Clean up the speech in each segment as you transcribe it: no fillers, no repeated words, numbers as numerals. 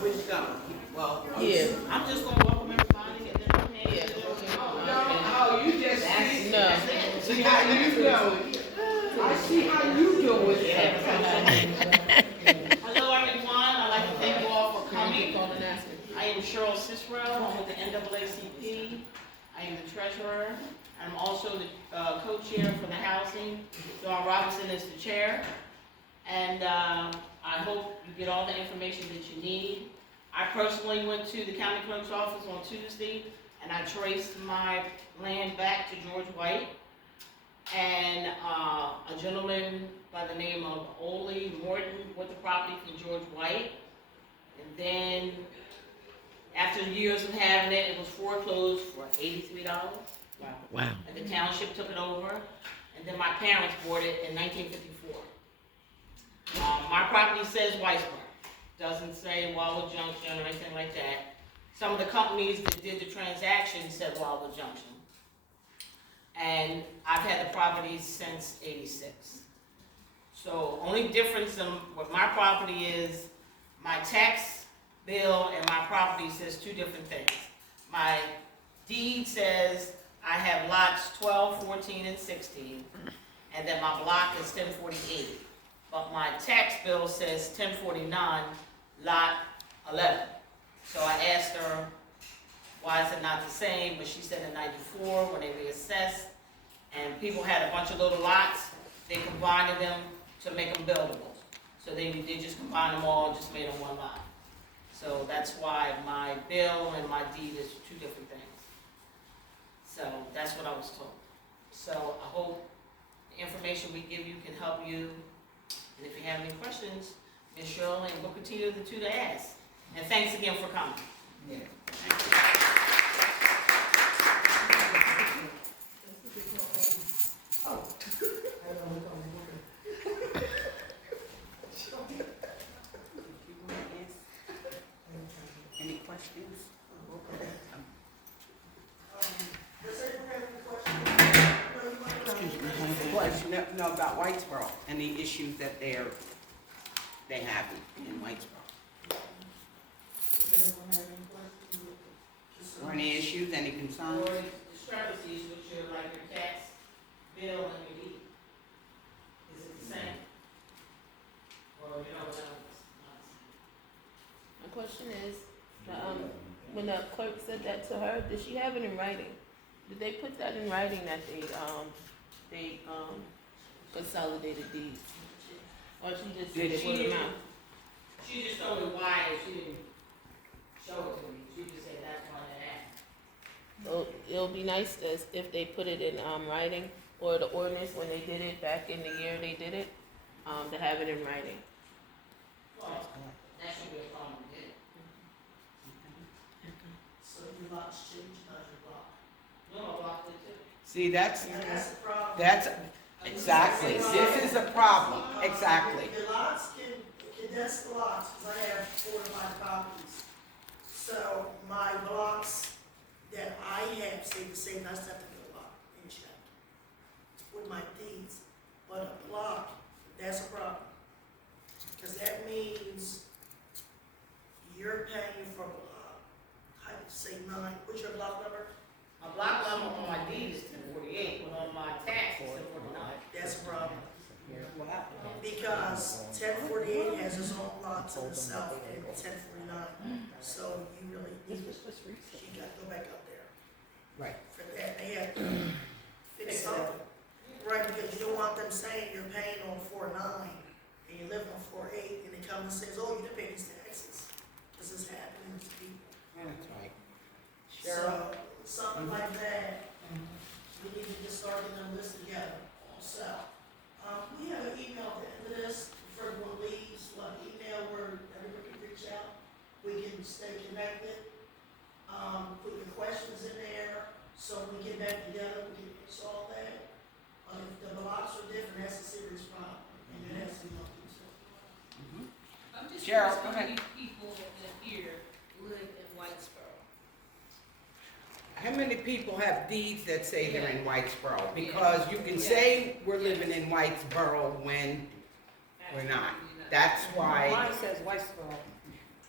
Where's you going? Well, Yeah. I'm just gonna welcome everybody and then I'm handing it over. Oh, you just see, No. see how you do. I see how you do it. Hello, everyone. I'd like to thank you all for coming. I am Cheryl Cicero. I'm with the NAACP. I am the treasurer. I'm also the co-chair for the housing. Dawn Robinson is the chair. And I hope you get all the information that you need. I personally went to the county clerk's office on Tuesday and I traced my land back to George White. And a gentleman by the name of Ole Morton bought the property from George White. And then after years of having it, it was foreclosed for $83. Wow. And the township took it over. And then my parents bought it in 1954. My property says Whitesboro. Doesn't say Wildwood Junction or anything like that. Some of the companies that did the transaction said Wildwood Junction. And I've had the property since '86. So only difference in what my property is, my tax bill and my property says two different things. My deed says I have lots 12, 14, and 16, and then my block is 1048. But my tax bill says 1049, lot 11. So I asked her, why is it not the same? But she said in '94, when they reassessed, and people had a bunch of little lots, they combined them to make them buildable. So they just combined them all and just made them one lot. So that's why my bill and my deed is two different things. So that's what I was told. So I hope the information we give you can help you. And if you have any questions, Ms. Shirley, we'll continue to ask. And thanks again for coming. Yeah. Oh. Any questions? Question, no, about Whitesboro and the issues that they have in Whitesboro. Or any issues, any concerns? Or discrepancies with your, like your tax bill and your deed. Is it the same? Or you know, it's not the My question is, when the clerk said that to her, did she have it in writing? Did they put that in writing that they consolidated deeds? Or she just said it word of mouth? She just told me why, and she didn't show it to me. She just said that's why they asked. So it'll be nice if they put it in writing, or the ordinance when they did it back in the year they did it, to have it in writing. Well, that should be a problem, yeah. So your lots change, not your block. No, I blocked it too. See, that's the problem. That's, exactly, this is a problem, exactly. The lots that's the lots, because I have 4 to 5 properties. So my blocks that I have stay the same, I just have to get a lot in check with my deeds. But a block, that's a problem. Because that means you're paying for block, I would say 9, what's your block number? My block number on my deed is 1048, but on my tax is 1049. That's a problem. Because 1048 has its own lots in itself and 1049. So you really need to, you got to go back up there. Right. For that, they have to fix something. Right, because you don't want them saying you're paying on 49 and you live on 48 and they come and says, oh, you didn't pay these taxes. This is happening to people. That's right. So, something like that, we need to just start getting them list together also. We have an email at the end of this, before everyone leaves, we'll have an email where everyone can reach out. We can stay connected, put your questions in there, so when we get back together, we can solve that. If the blocks are different, that's a serious problem, and it has to be looked into. I'm just Cheryl, curious go how ahead. many people in here live in Whitesboro? How many people have deeds that say they're in Whitesboro? Because you can say we're living in Whitesboro when we're not. That's why, Mine says Whitesboro.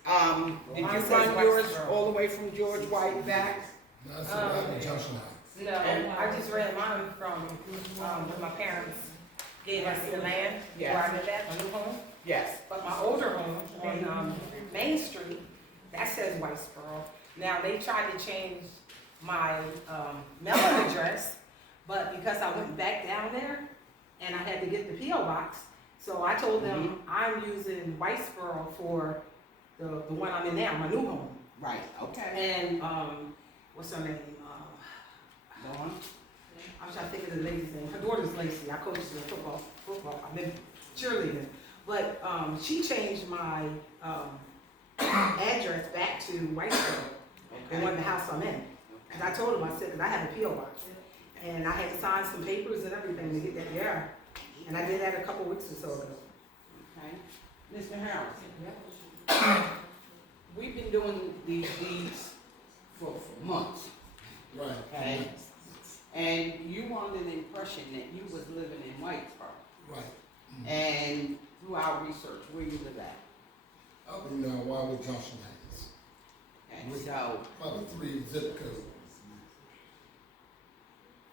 Did you Mine says run yours Whitesboro. all the way from George White back? That's the Junction Heights. No, I just ran mine from, when my parents gave us the land where Yes. I live at, my new home. Yes. But my older home on, Main Street, that says Whitesboro. Now, they tried to change my, mailing address, but because I went back down there and I had to get the P.O. box, so I told them I'm using Whitesboro for the one I'm in now, my new home. Right, okay. And, what's her name? Go on. I'm trying to think of the lady's name. Her daughter's Lacey. I coached her football. I've been cheerleading. But she changed my address back to Whitesboro, the one the house I'm in. And I told him, I said, because I have a P.O. box. And I had to sign some papers and everything to get that there. And I did that a couple weeks or so ago. Okay. Mr. Harris, we've been doing these deeds for months, Right. okay? And you were under the impression that you was living in Whitesboro. Right. And through our research, where you live at? Up in Wildwood Junction Heights. And so, Probably 3 zip codes.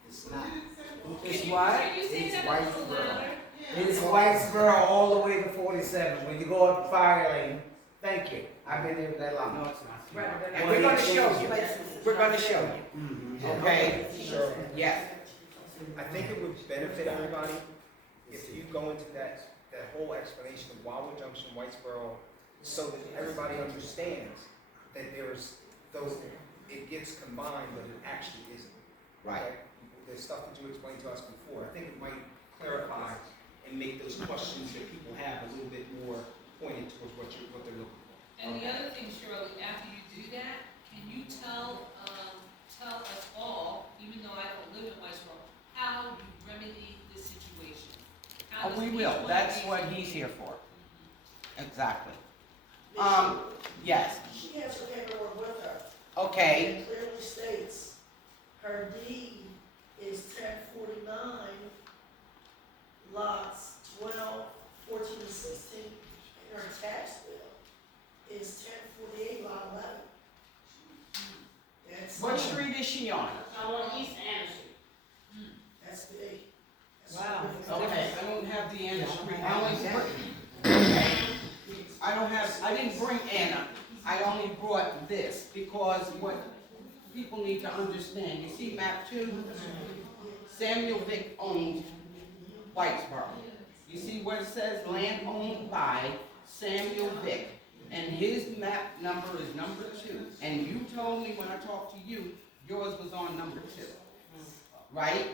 It's not. it's what? Can you say that a little louder? It's Whitesboro all the way to 47. When you go up fire lane, thank you. I've been there that long. No, it's not. Rather than- And we're gonna show you. Places. We're gonna show you. Okay? Sure. Yes. I think it would benefit everybody if you go into that whole explanation of Wildwood Junction, Whitesboro, so that everybody understands that it gets combined, but it actually isn't. Right. Okay? The stuff that you explained to us before, I think it might clarify and make those questions that people have a little bit more pointed towards what they're looking for. And the other thing, Shirley, after you do that, can you tell us all, even though I don't live in Whitesboro, how you remedy this situation? How does We each will. one of That's these- what he's here for. Exactly. Miss Yes. She has her paperwork with her. Okay. It clearly states her deed is 1049, lots 12, 14, and 16, and her tax bill is 1048, lot 11. That's. What street is she on? I'm on East Anna Street. That's big. That's Wow. significant. Okay. I don't have the Anna Street. I didn't bring Anna. I only brought this because what people need to understand, you see map 2? Samuel Vick owned Whitesboro. You see where it says land owned by Samuel Vick? And his map number is number 2. And you told me when I talked to you, yours was on number 2. Right?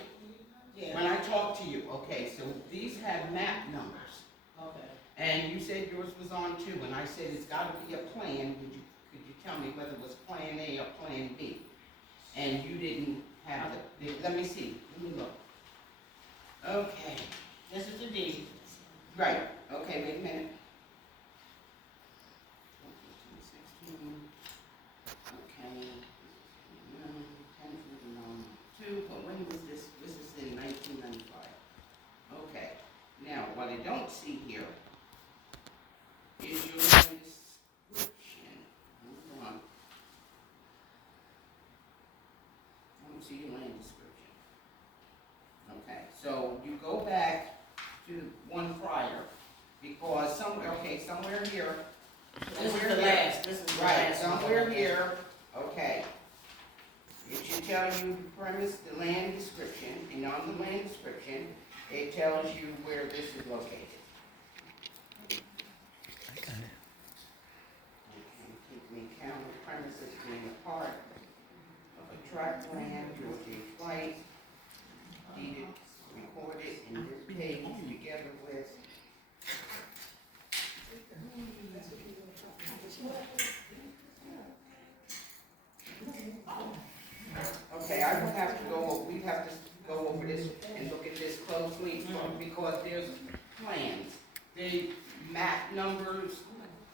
Yeah. When I talked to you, okay, so these have map numbers. Okay. And you said yours was on 2, and I said it's gotta be a plan, could you tell me whether it was plan A or plan B? And you didn't have let me see, let me look. Okay, This is the deed. right, okay, wait a minute. Okay. 2, but when was this? This is in 1995. Okay, now, what I don't see here is your land description. Hold on. I don't see your land description. Okay, so you go back to one prior, because somewhere here. This is somewhere the here- last, this is the Right, last. somewhere here, okay. It should tell you the premise, the land description, and on the land description, it tells you where this is located. Okay, keep me count of premises being a part of a tract land, George H. White, deeded, recorded in this page together with. Okay, I will have to we have to go over this and look at this closely, because there's plans, they map numbers,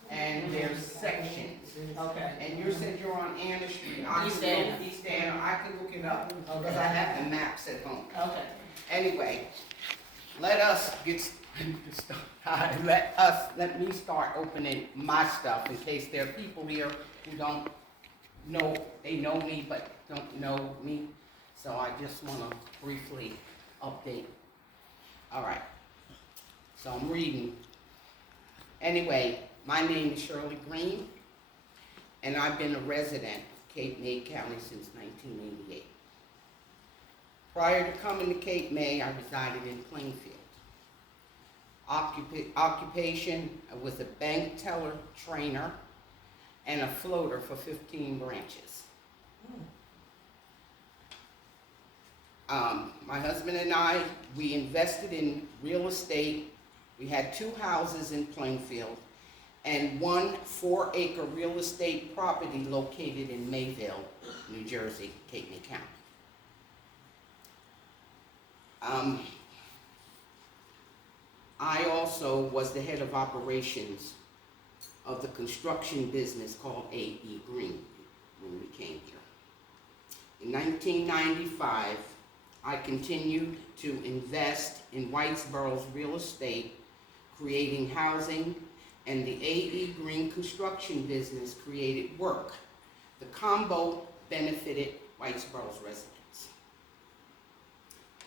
and there's sections. Okay. And you said you're on Anna Street. I East can Anna. look- East Anna, I can look it up, because I have the maps at home. Okay. Anyway, let us get let me start opening my stuff in case there are people here who don't know, they know me but don't know me. So I just want to briefly update. All right. So I'm reading. Anyway, my name is Shirley Green, and I've been a resident of Cape May County since 1988. Prior to coming to Cape May, I resided in Plainfield. Occupation, I was a bank teller trainer and a floater for 15 branches. My husband and I, we invested in real estate. We had 2 houses in Plainfield and 1 4-acre real estate property located in Mayville, New Jersey, Cape May County. I also was the head of operations of the construction business called A.E. Green when we came here. In 1995, I continued to invest in Whitesboro's real estate, creating housing, and the A.E. Green construction business created work. The combo benefited Whitesboro's residents.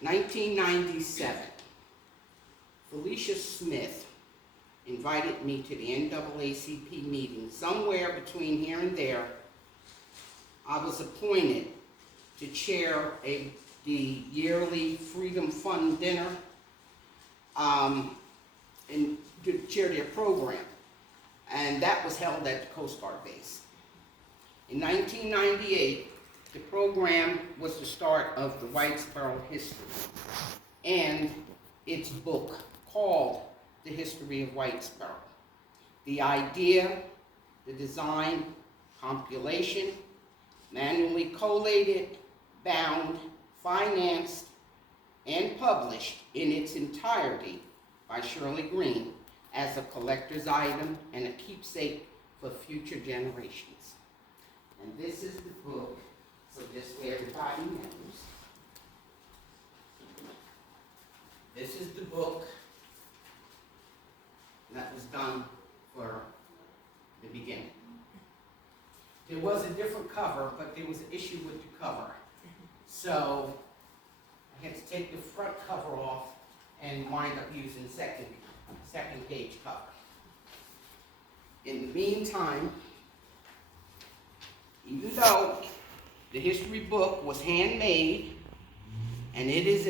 1997, Felicia Smith invited me to the NAACP meeting. Somewhere between here and there, I was appointed to chair the yearly Freedom Fund dinner and to chair their program. And that was held at the Coast Guard base. In 1998, the program was the start of the Whitesboro history and its book called The History of Whitesboro. The idea, the design, compilation, manually collated, bound, financed, and published in its entirety by Shirley Green as a collector's item and a keepsake for future generations. And this is the book, so just so everybody knows. This is the book that was done for the beginning. There was a different cover, but there was an issue with the cover. So I had to take the front cover off and wind up using second page cover. In the meantime, even though the history book was handmade, and it is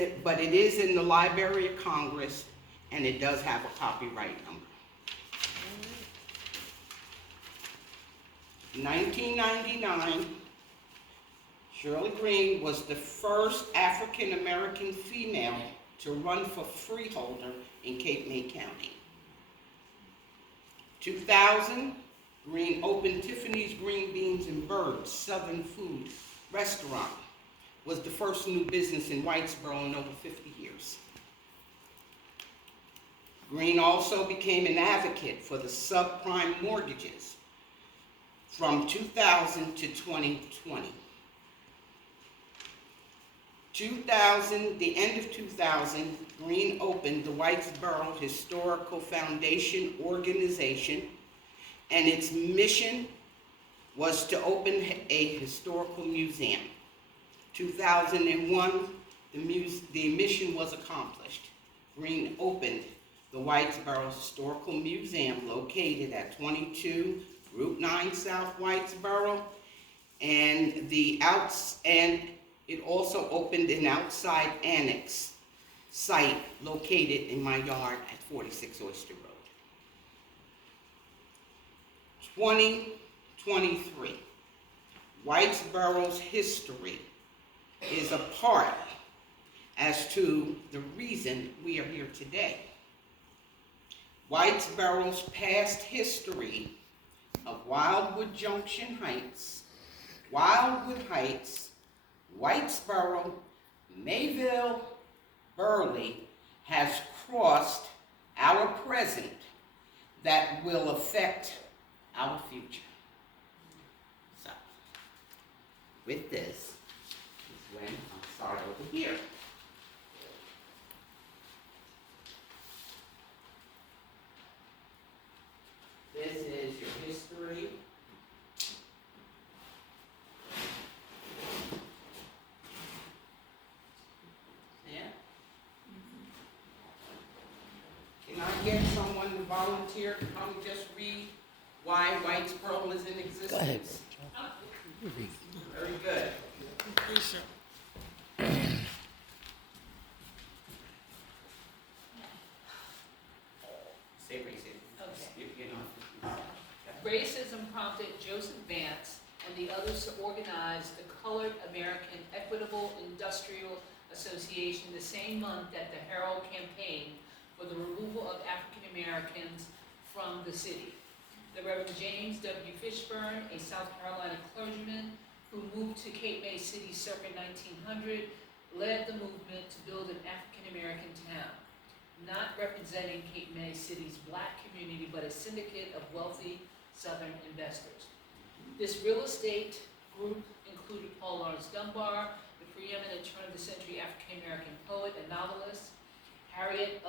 in the Library of Congress, and it does have a copyright number. In 1999, Shirley Green was the first African-American female to run for freeholder in Cape May County. 2000, Green opened Tiffany's Green Beans and Birds Southern Food Restaurant. Was the first new business in Whitesboro in over 50 years. Green also became an advocate for the subprime mortgages from 2000 to 2020. The end of 2000, Green opened the Whitesboro Historical Foundation organization, and its mission was to open a historical museum. 2001, the mission was accomplished. Green opened the Whitesboro Historical Museum located at 22 Route 9 South Whitesboro, and it also opened an outside annex site located in my yard at 46 Oyster Road. 2023, Whitesboro's history is a part as to the reason we are here today. Whitesboro's past history of Wildwood Junction Heights, Wildwood Heights, Whitesboro, Mayville, Burley has crossed our present that will affect our future. So, with this, when I'll start over here. is your history. Yeah? Can I get someone to volunteer to come just read why Whitesboro is in existence? Go ahead. Very good. Say racism. Okay. You know. Racism prompted Joseph Vance and the others to organize the Colored American Equitable Industrial Association the same month that the Herald campaigned for the removal of African Americans from the city. The Reverend James W. Fishburne, a South Carolina clergyman who moved to Cape May City circa 1900, led the movement to build an African American town, not representing Cape May City's black community, but a syndicate of wealthy Southern investors. This real estate group included Paul Laurence Dunbar, the preeminent turn-of-the-century African-American poet and novelist, Harriet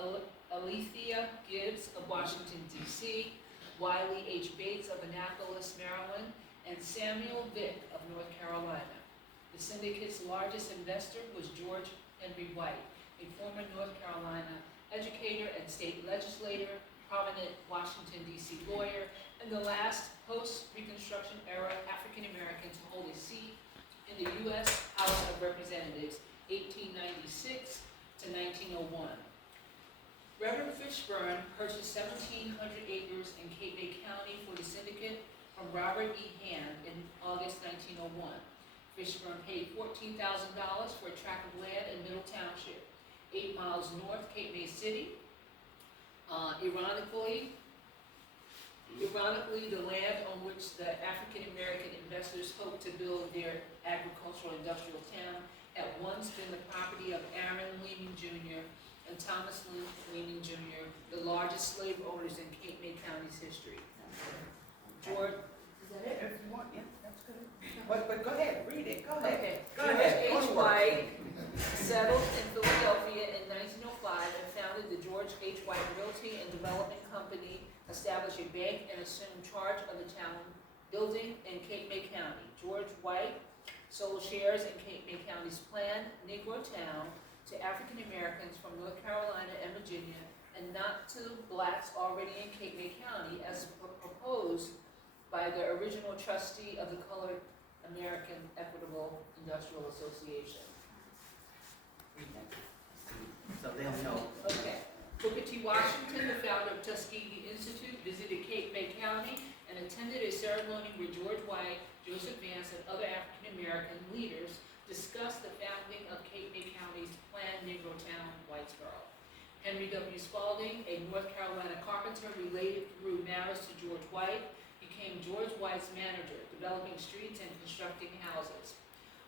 Alethea Gibbs of Washington, D.C., Wiley H. Bates of Annapolis, Maryland, and Samuel Vick of North Carolina. The syndicate's largest investor was George Henry White, a former North Carolina educator and state legislator, prominent Washington, D.C. lawyer, and the last post-Reconstruction era African-American to hold a seat in the U.S. House of Representatives, 1896 to 1901. Reverend Fishburne purchased 1,700 acres in Cape May County for the syndicate from Robert E. Hand in August 1901. Fishburne paid $14,000 for a tract of land in Middle Township, 8 miles north Cape May City. Ironically, the land on which the African-American investors hoped to build their agricultural industrial town had once been the property of Aaron Leeming Jr. and Thomas Leeming Jr., the largest slave owners in Cape May County's history. George, is that it? If you want, yeah, that's good. But go ahead, read it, go ahead. Okay. Go ahead. George H. White settled in Philadelphia in 1905 and founded the George H. White Realty and Development Company, established a bank, and assumed charge of the town building in Cape May County. George White sold shares in Cape May County's planned Negro town to African Americans from North Carolina and Virginia, and not to blacks already in Cape May County, as proposed by the original trustee of the Colored American Equitable Industrial Association. So they'll know. Okay. Booker T. Washington, the founder of Tuskegee Institute, visited Cape May County and attended a ceremony where George White, Joseph Vance, and other African American leaders discussed the founding of Cape May County's planned Negro town, Whitesboro. Henry W. Spalding, a North Carolina carpenter related through marriage to George White, became George White's manager, developing streets and constructing houses.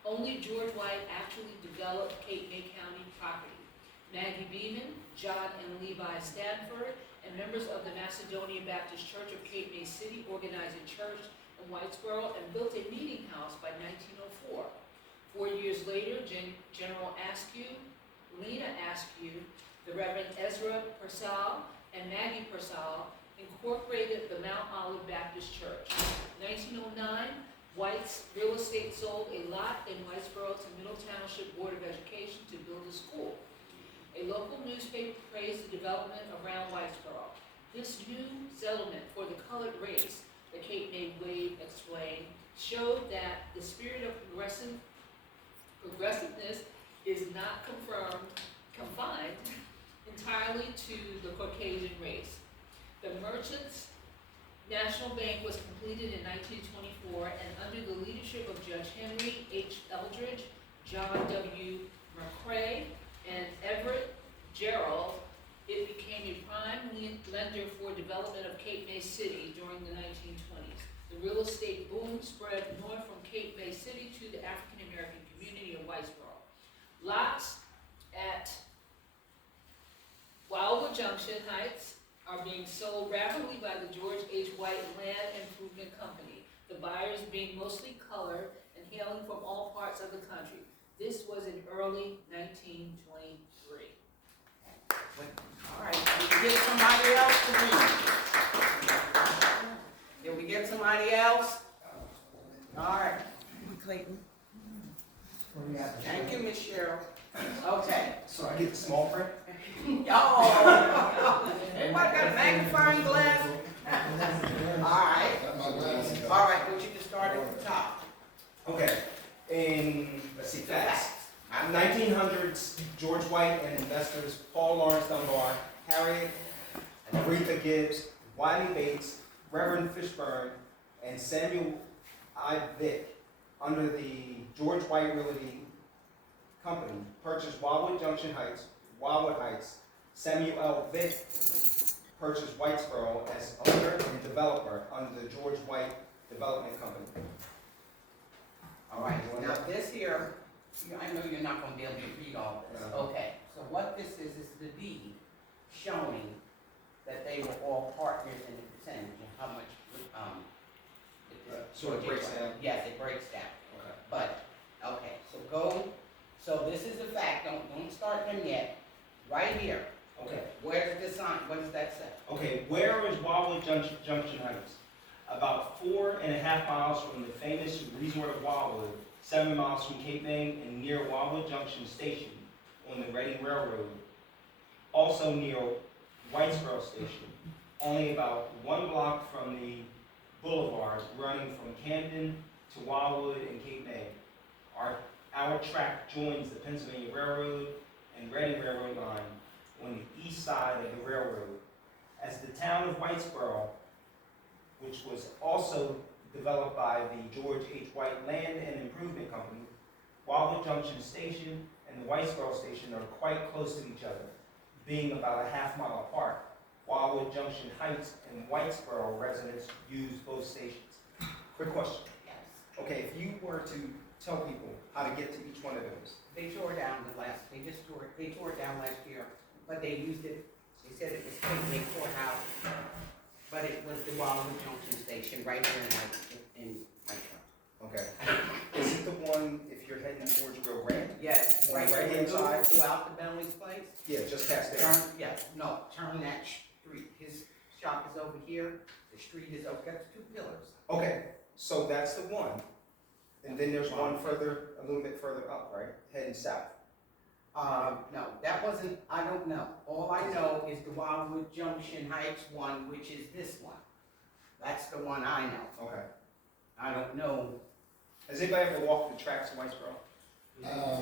Only George White actually developed Cape May County property. Maggie Beeman, John and Levi Stanford, and members of the Macedonian Baptist Church of Cape May City organized a church in Whitesboro and built a meeting house by 1904. 4 years later, General Askew, Lena Askew, the Reverend Ezra Purcell, and Maggie Purcell incorporated the Mount Olive Baptist Church. 1909, White's Real Estate sold a lot in Whitesboro to Middle Township Board of Education to build a school. A local newspaper praised the development around Whitesboro. This new settlement for the colored race, the Cape May Wave explained, showed that the spirit of progressiveness is not confined entirely to the Caucasian race. The Merchants National Bank was completed in 1924, and under the leadership of Judge Henry H. Eldridge, John W. McCrae, and Everett Gerald, it became a prime lender for development of Cape May City during the 1920s. The real estate boom spread north from Cape May City to the African American community of Whitesboro. Lots at Wildwood Junction Heights are being sold rapidly by the George H. White Land Improvement Company, the buyers being mostly colored and hailing from all parts of the country. This was in early 1923. All right, we can get somebody else to read. Here somebody else? All right. Clayton. Thank you, Miss Cheryl. Okay. So I get the small print? Oh, everybody got a magnifying glass? All right, Got my glasses. all right, well, you can start at the top. Okay, let's see, facts. 1900s, George White and investors Paul Lawrence Dunbar, Harriet and Aretha Gibbs, Wiley Bates, Reverend Fishburne, and Samuel I. Vick, under the George White Realty Company, purchased Wildwood Junction Heights, Wildwood Heights. Samuel L. Vick purchased Whitesboro as owner and developer under the George White Development Company. All right, now this here, I know you're not gonna be able to read all this, No. okay? So what this is the deed showing that they were all partners in the percentage and how much, So it breaks down? Yes, it breaks down. Okay. But, okay, so this is the fact, don't start them yet, right here. Okay. Where's the sign, what does that say? Okay, where is Wildwood Junction Heights? About 4.5 miles from the famous resort of Wildwood, 7 miles from Cape May and near Wildwood Junction Station on the Reading Railroad. Also near Whitesboro Station, only about 1 block from the boulevard running from Camden to Wildwood and Cape May. Our track joins the Pennsylvania Railroad and Reading Railroad line on the east side of the railroad. As the town of Whitesboro, which was also developed by the George H. White Land and Improvement Company, Wildwood Junction Station and the Whitesboro Station are quite close to each other, being about a half mile apart. Wildwood Junction Heights and Whitesboro residents use both stations. Quick question. Yes. Okay, if you were to tell people how to get to each one of those, They tore down they tore it down last year, but they used it, they said it was Cape Courthouse, but it was the Wildwood Junction Station right here in Whitesboro. okay. Is it the one if you're heading towards Rio Grande? Yes, On the right right-hand here, side? throughout the Bentley's place. Yeah, just past there. Turn, yes, no, turn that street, his shop is over here, the street is over, got 2 pillars. Okay, so that's the one. And then there's one further, a little bit further up, right? Heading south. No, that wasn't, I don't know. All I know is the Wildwood Junction Heights one, which is this one. That's the one I know. Okay. I don't know. Has anybody ever walked the tracks in Whitesboro?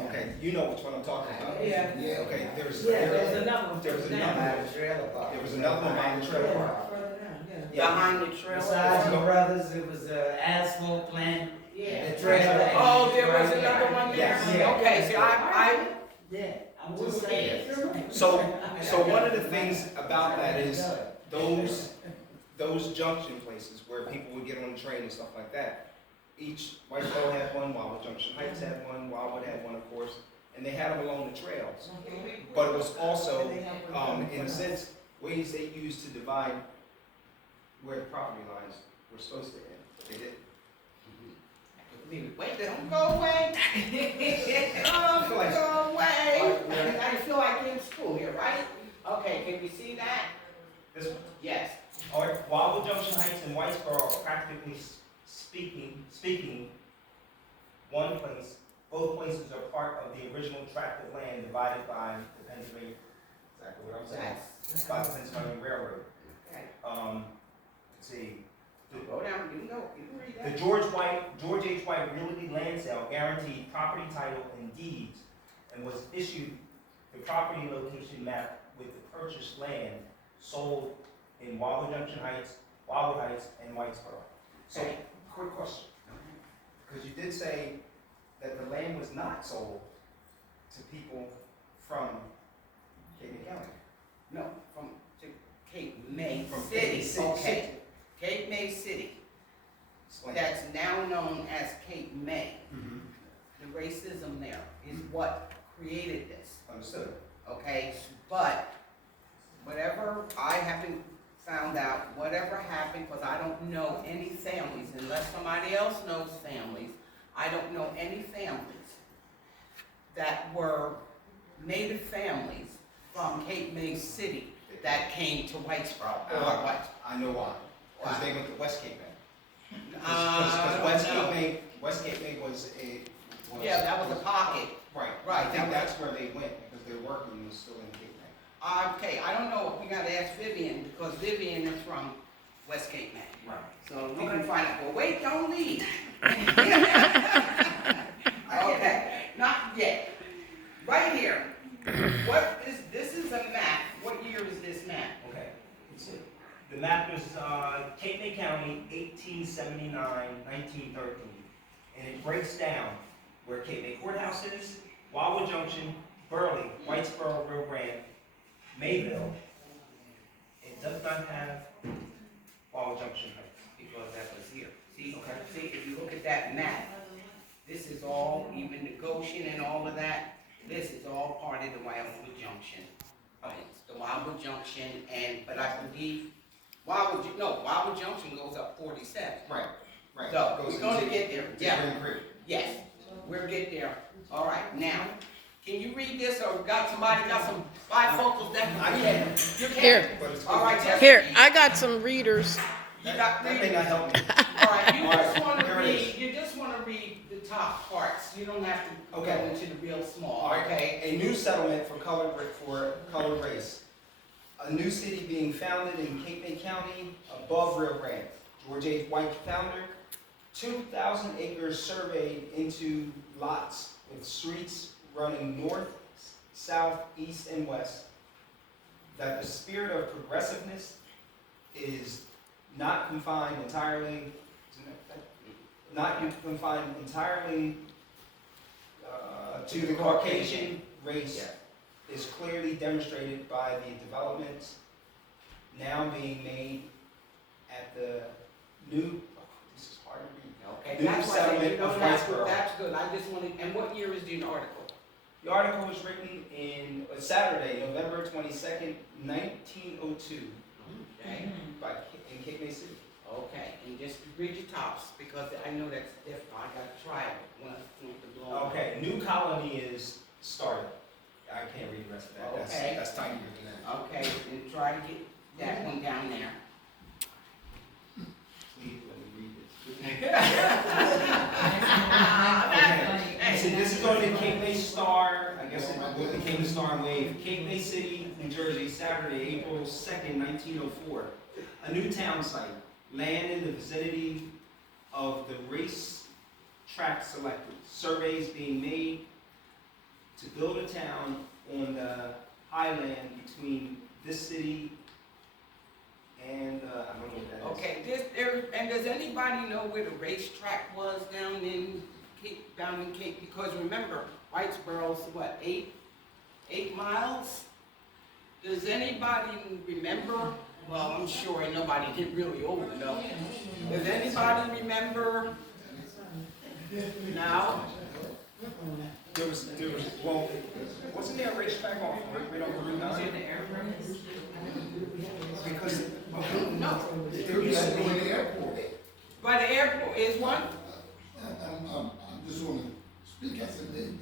Okay, you know which one I'm talking about. Yeah. Yeah. Okay, there's another one. There's down another by the trailer park. There was another one by the trailer park. Yeah, further down, yeah. Behind the trailer. Besides my brothers, it was asphalt plant, Yeah. the trailer. Oh, there was another one there? Yes. Yeah. Okay, so Yeah, I'm just saying. So one of the things about that is those junction places where people would get on the train and stuff like that. Each, Whitesboro had one, Wildwood Junction Heights had one, Wildwood had one, of course, and they had them along the trails. But it was also, in a sense, ways they used to divide where the property lines were supposed to end. They did. Wait, don't go away. Oh, don't go away. I feel like you're in school here, right? Okay, can we see that? This one. Yes. All right, Wildwood Junction Heights and Whitesboro are practically speaking one place. Both places are part of the original tract of land divided by the Pennsylvania, exactly what I'm saying, by the Pennsylvania Railroad. Okay. Let's see. Go down, you can go, you can read The that. George H. White Realty land sale guaranteed property title and deeds and was issued the property location map with the purchased land sold in Wildwood Junction Heights, Wildwood Heights, and Whitesboro. So, quick question, because you did say that the land was not sold to people from Cape May County. No, to Cape May From City. Cape City. Okay, Cape May City. Explain. That's now known as Cape May. Mhm. The racism there is what created this, Understood. okay? But whatever I haven't found out, whatever happened, because I don't know any families, unless somebody else knows families, I don't know any families that were native families from Cape May City that came to Whitesboro, or Whitesboro. I know why. Because they went to West Cape May. I Because don't know. Westgate May was Yeah, that was a pocket. Right, Right, I that think was- that's where they went, because their working was still in Cape May. Okay, I don't know, we gotta ask Vivian, because Vivian is from Westgate, Maine. Right. So we can find out, well, wait, don't leave. Okay, not yet. Right here, this is a map, what year is this map? Okay. The map is Cape May County, 1879, 1913. And it breaks down where Cape May Courthouse is, Wildwood Junction, Burley, Whitesboro, Rio Grande, Mayville. It does not have Wildwood Junction Heights. Because that was here. See, Okay. see, if you look at that map, this is all, even the Goshen and all of that, this is all part of the Wildwood Junction. It's the Wildwood Junction, but I believe, Wildwood Junction goes up 47. Right, right. So, Goes we're gonna into- get there, to yeah, Green Creek. yes, we'll get there. All right, now, can you read this, or got some bifocals that can I read? can. You can? Here. But it's All right, just Here, read. I got some readers. You got That may reading? not help me. All right, you All just right, wanna here it read, is. you just wanna read the top parts, you don't have to go Okay. into the real small, All right, okay? a new settlement for colored race. A new city being founded in Cape May County above Rio Grande. George H. White, founder. 2,000 acres surveyed into lots with streets running north, south, east, and west. That the spirit of progressiveness is not confined entirely to the Caucasian race is clearly demonstrated by the developments now being made at the new, this is hard to read. Okay, New that's why I said you settlement don't of have to, Whitesboro. that's good, I just wanted, and what year is the article? The article was written in Saturday, November 22nd, 1902, Okay, in Cape May City. okay, and just read your tops, because I know that's different, I gotta try it when I want to blow. Okay, new colony is started. I can't read the rest of that. Okay. That's tiny than that. Okay, and try to get that one down there. Please let me read this. Okay. So this is going to Cape May Star, I guess it became the Star and Wave. Cape May City, New Jersey, Saturday, April 2nd, 1904. A new town site, land in the vicinity of the race track selected. Surveys being made to build a town on the highland between this city and, I don't know what that is. Okay, and does anybody know where the racetrack was down in Cape? Because remember, Whitesboro's what, 8 miles? Does anybody remember? Well, I'm sure ain't nobody get really old enough. Does anybody remember? No? There was, well, wasn't there a racetrack off right over Route 9? Because, No. There used to be in the airport. By the airport is one? I just wanna speak as a nigga.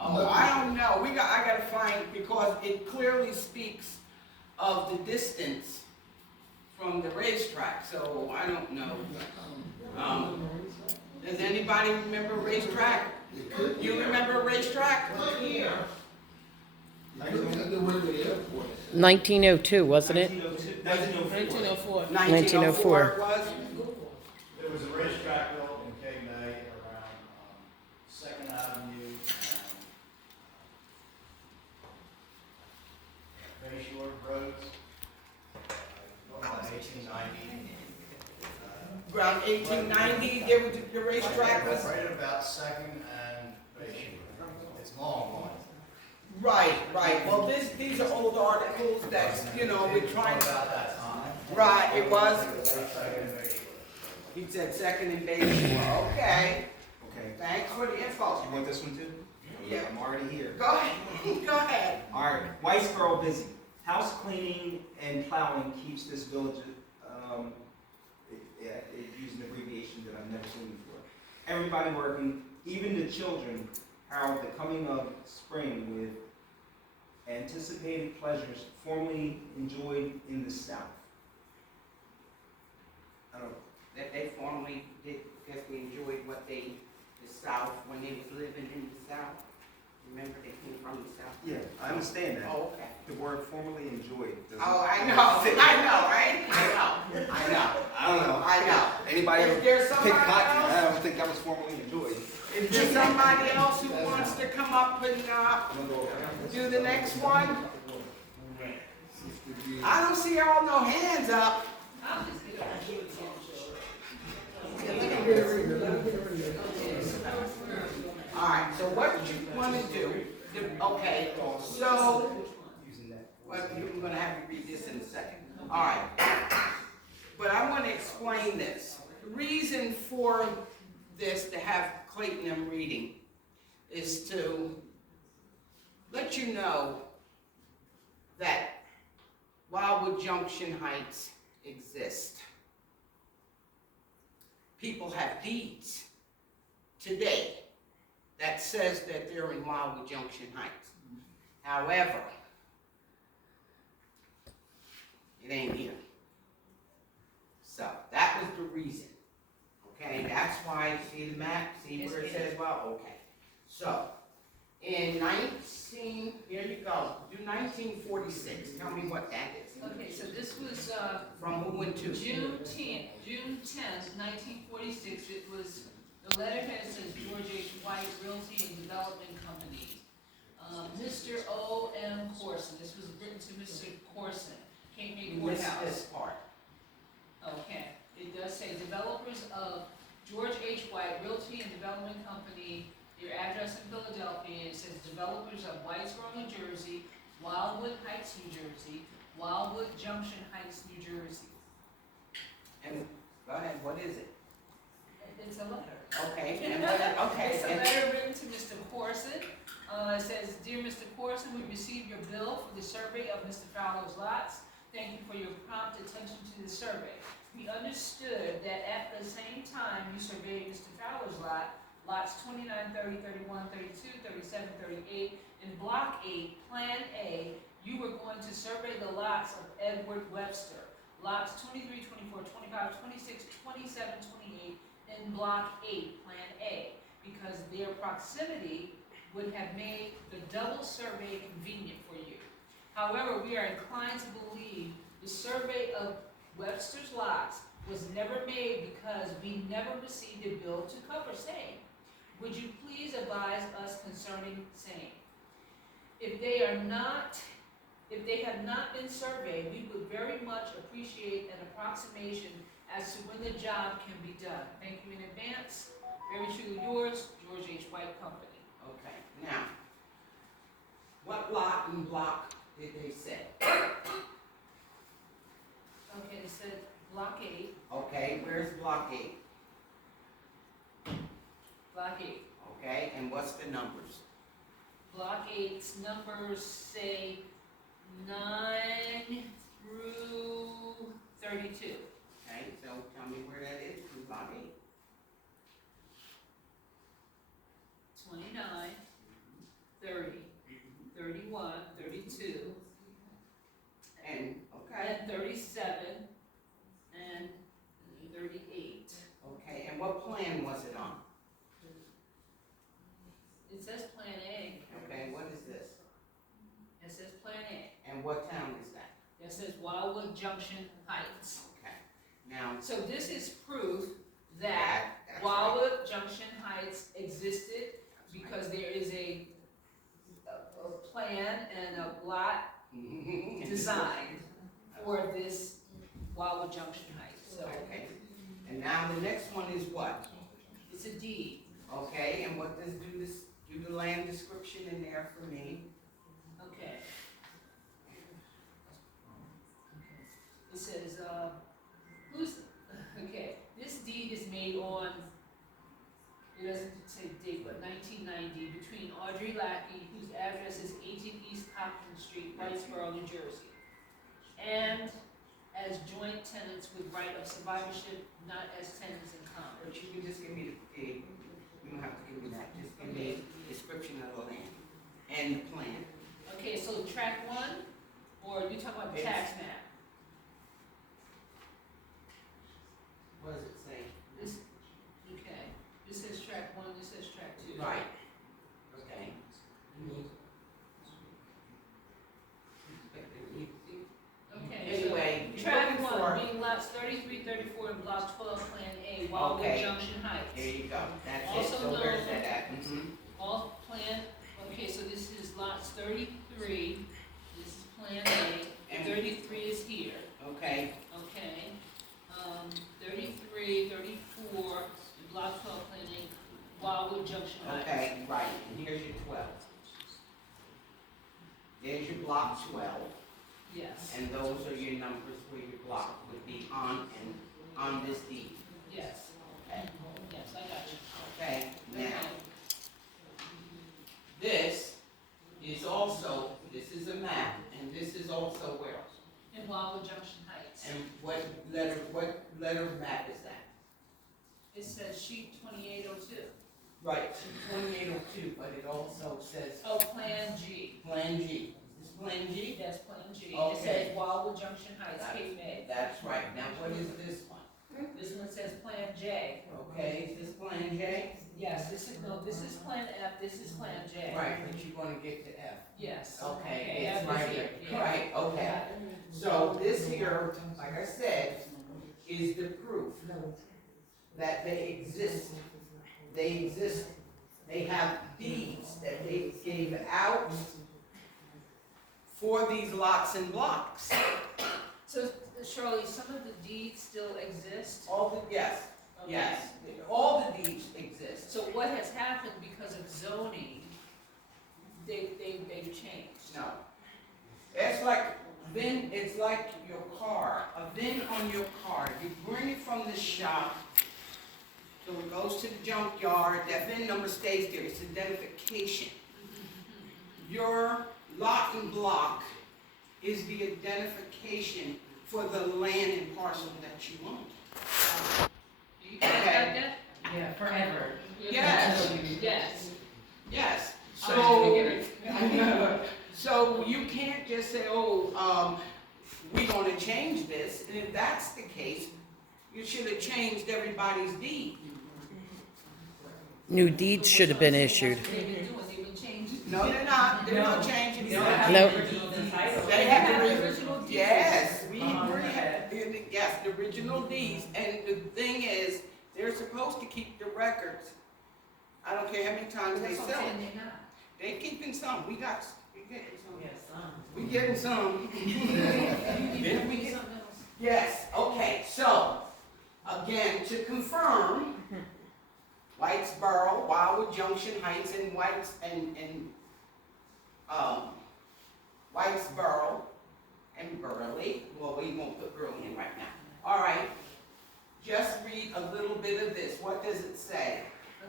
Oh, I don't know. I gotta find, because it clearly speaks of the distance from the racetrack, so I don't know. Does anybody remember racetrack? You remember racetrack? Here. Look at the way the airport is. 1902, wasn't it? 1904. 1904. 1904 it was? There was a racetrack built in Cape May around Second Avenue and Bay Shore Roads, around 1890. Around 1890, there was, the racetrack was? Right at about Second and Bay Shore. It's long one. Right. Well, these are old articles that, we're trying to. About that time. Right, it was. Second and Bay Shore. He said Second and Bay Shore. Okay. Okay. Thanks for the info. You want this one too? Yeah. I'm already here. Go ahead. Go ahead. All right, Whitesboro busy. House cleaning and plowing keeps this village, it used an abbreviation that I've never seen before. Everybody working, even the children, herald the coming of spring with anticipated pleasures formerly enjoyed in the South. I don't know. that they formerly did because they enjoyed what the South, when they was living in the South. Remember, they came from the South? Yeah, I understand that. Oh, okay. The word formerly enjoyed doesn't. Oh, I know, right? I know. I don't know. I know. Anybody Is ever there pick somebody cotton? I else? don't think that was formerly enjoyed. Is there somebody else who wants to come up and, do the next one? I don't see all no hands up. I'll just get it. All right, so what you wanna do, okay, so, Using that. well, I'm gonna have you read this in a second. All right, but I wanna explain this. The reason for this, to have Clayton and reading, is to let you know that Wildwood Junction Heights exist. People have deeds today that says that they're in Wildwood Junction Heights. However, it ain't here. So that was the reason. Okay, that's why, see the map, see where it says, well, okay. So, in here you go, do 1946, tell me what that is. Okay, so this was, From who and to? June 10th, 1946, it was, the letterhead says George H. White Realty and Development Company. Mr. O.M. Corson, this was written to Mr. Corson, Cape May You missed Courthouse. this part. Okay, it does say developers of George H. White Realty and Development Company, your address in Philadelphia, it says developers of Whitesboro, New Jersey, Wildwood Heights, New Jersey, Wildwood Junction Heights, New Jersey. And, go ahead, what is it? It's a letter. Okay, and what, okay. It's a and- letter written to Mr. Corson. It says, "Dear Mr. Corson, we received your bill for the survey of Mr. Fowler's lots. Thank you for your prompt attention to the survey. We understood that at the same time you surveyed Mr. Fowler's lots 29, 30, 31, 32, 37, 38, in Block 8, Plan A, you were going to survey the lots of Edward Webster, lots 23, 24, 25, 26, 27, 28, in Block 8, Plan A, because their proximity would have made the double survey convenient for you. However, we are inclined to believe the survey of Webster's lots was never made because we never received a bill to cover same. Would you please advise us concerning same? If they have not been surveyed, we would very much appreciate an approximation as to when the job can be done. Thank you in advance. Very truly yours, George H. White Company." Okay, now, what lot and block did they say? Okay, it said Block 8, Okay, where's block 8? Block 8. Okay, and what's the numbers? Block 8's numbers say 9 through 32. Okay, so tell me where that is in block 8. 29, 30, 31, 32, And, okay, and 37, and 38. okay, and what plan was it on? It says Plan A. Okay, what is this? It says Plan A. And what town is that? It says Wildwood Junction Heights. Okay, now, So this is proof that that's Wildwood Junction Heights existed because there is a plan and a lot right. designed for this Wildwood Junction Heights. So Okay, and now the next one is what? it's a deed. Okay, and what does do the land description in there for me? Okay. It says, okay, this deed is made on, it doesn't say date, but 1990, between Audrey Lackey, whose address is 18 East Hopkins Street, Whitesboro, New Jersey, and as joint tenants with right of survivorship, not as tenants in common. But you can just give me the, you don't have to give me that, just give me a description of the land and the plan. Okay, so track 1, or you talking about the tax map? What does it say Cape May, Wildwood Okay. Junction Heights. There you go, that's it, Also so where's known- that at? Mhm. All plan, okay, so this is lots 33, this is Plan A, And- 33 is here, Okay, okay? 33, 34, and Block 12 Plan A, Wildwood Junction Heights. okay, right, and here's your 12. There's your block 12, Yes, and those are your numbers where your block would be on this deed. yes, Okay, yes, I got you. okay, now, this is a map, and this is also where? In Wildwood Junction Heights. And what letter map is that? It says sheet 2802. Right, 2802, but it also says Oh, Plan G. Plan G. Is this Plan G? That's Plan G. It Okay. says Wildwood Junction Heights, Cape May. That's right, now what is this one? This one says Plan J. Okay, is this Plan J? Yes, this is Plan F, this is Plan J. Right, but you're gonna get to F. Yes. Okay, F it's is right here, here, yeah. right, okay. So this here, like I said, is the proof that they exist. They have deeds that they gave out for these lots and blocks. So Shirley, some of the deeds still exist? Yes, Okay. yes, all the deeds exist. So what has happened because of zoning, they've changed? No. It's like it's like your car, a VIN on your car. You bring it from the shop, so it goes to the junkyard, that VIN number stays there, it's identification. Your lot and block is the identification for the land and parcel that you own. You guys got that? Yeah, forever. Yes. Yes. Yes, I so, figured. so you can't just say, we're gonna change this, and if that's the case, you should have changed everybody's deed. New deeds should have been issued. That's what they've been doing, they've been changing. No, they're not, they're not changing You don't that. have Nope. to redeed the title. They have They have the the original deeds. Yes, we Uh-huh. agree, yes, the original deeds, and the thing is, they're supposed to keep the records. I don't care how many times they That's what I'm sell saying, it. they're not. They keeping some, we getting some. Yes, We getting some. You Then we need get- something else? Yes, okay, so, again, to confirm, Whitesboro, Wildwood Junction Heights, and Whitesboro, and Burley, well, we won't put Burley in right now. All right, just read a little bit of this, what does it say?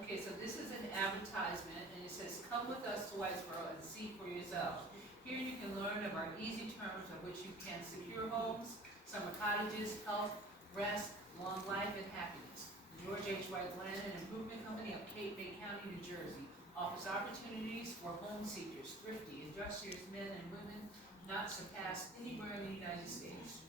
Okay, so this is an advertisement, and it says, "Come with us to Whitesboro and see for yourself. Here you can learn of our easy terms on which you can secure homes, summer cottages, health, rest, long life, and happiness. The George H. White Land and Improvement Company of Cape May County, New Jersey, offers opportunities for home seekers, thrifty, industrious men and women not surpassed anywhere in the United States.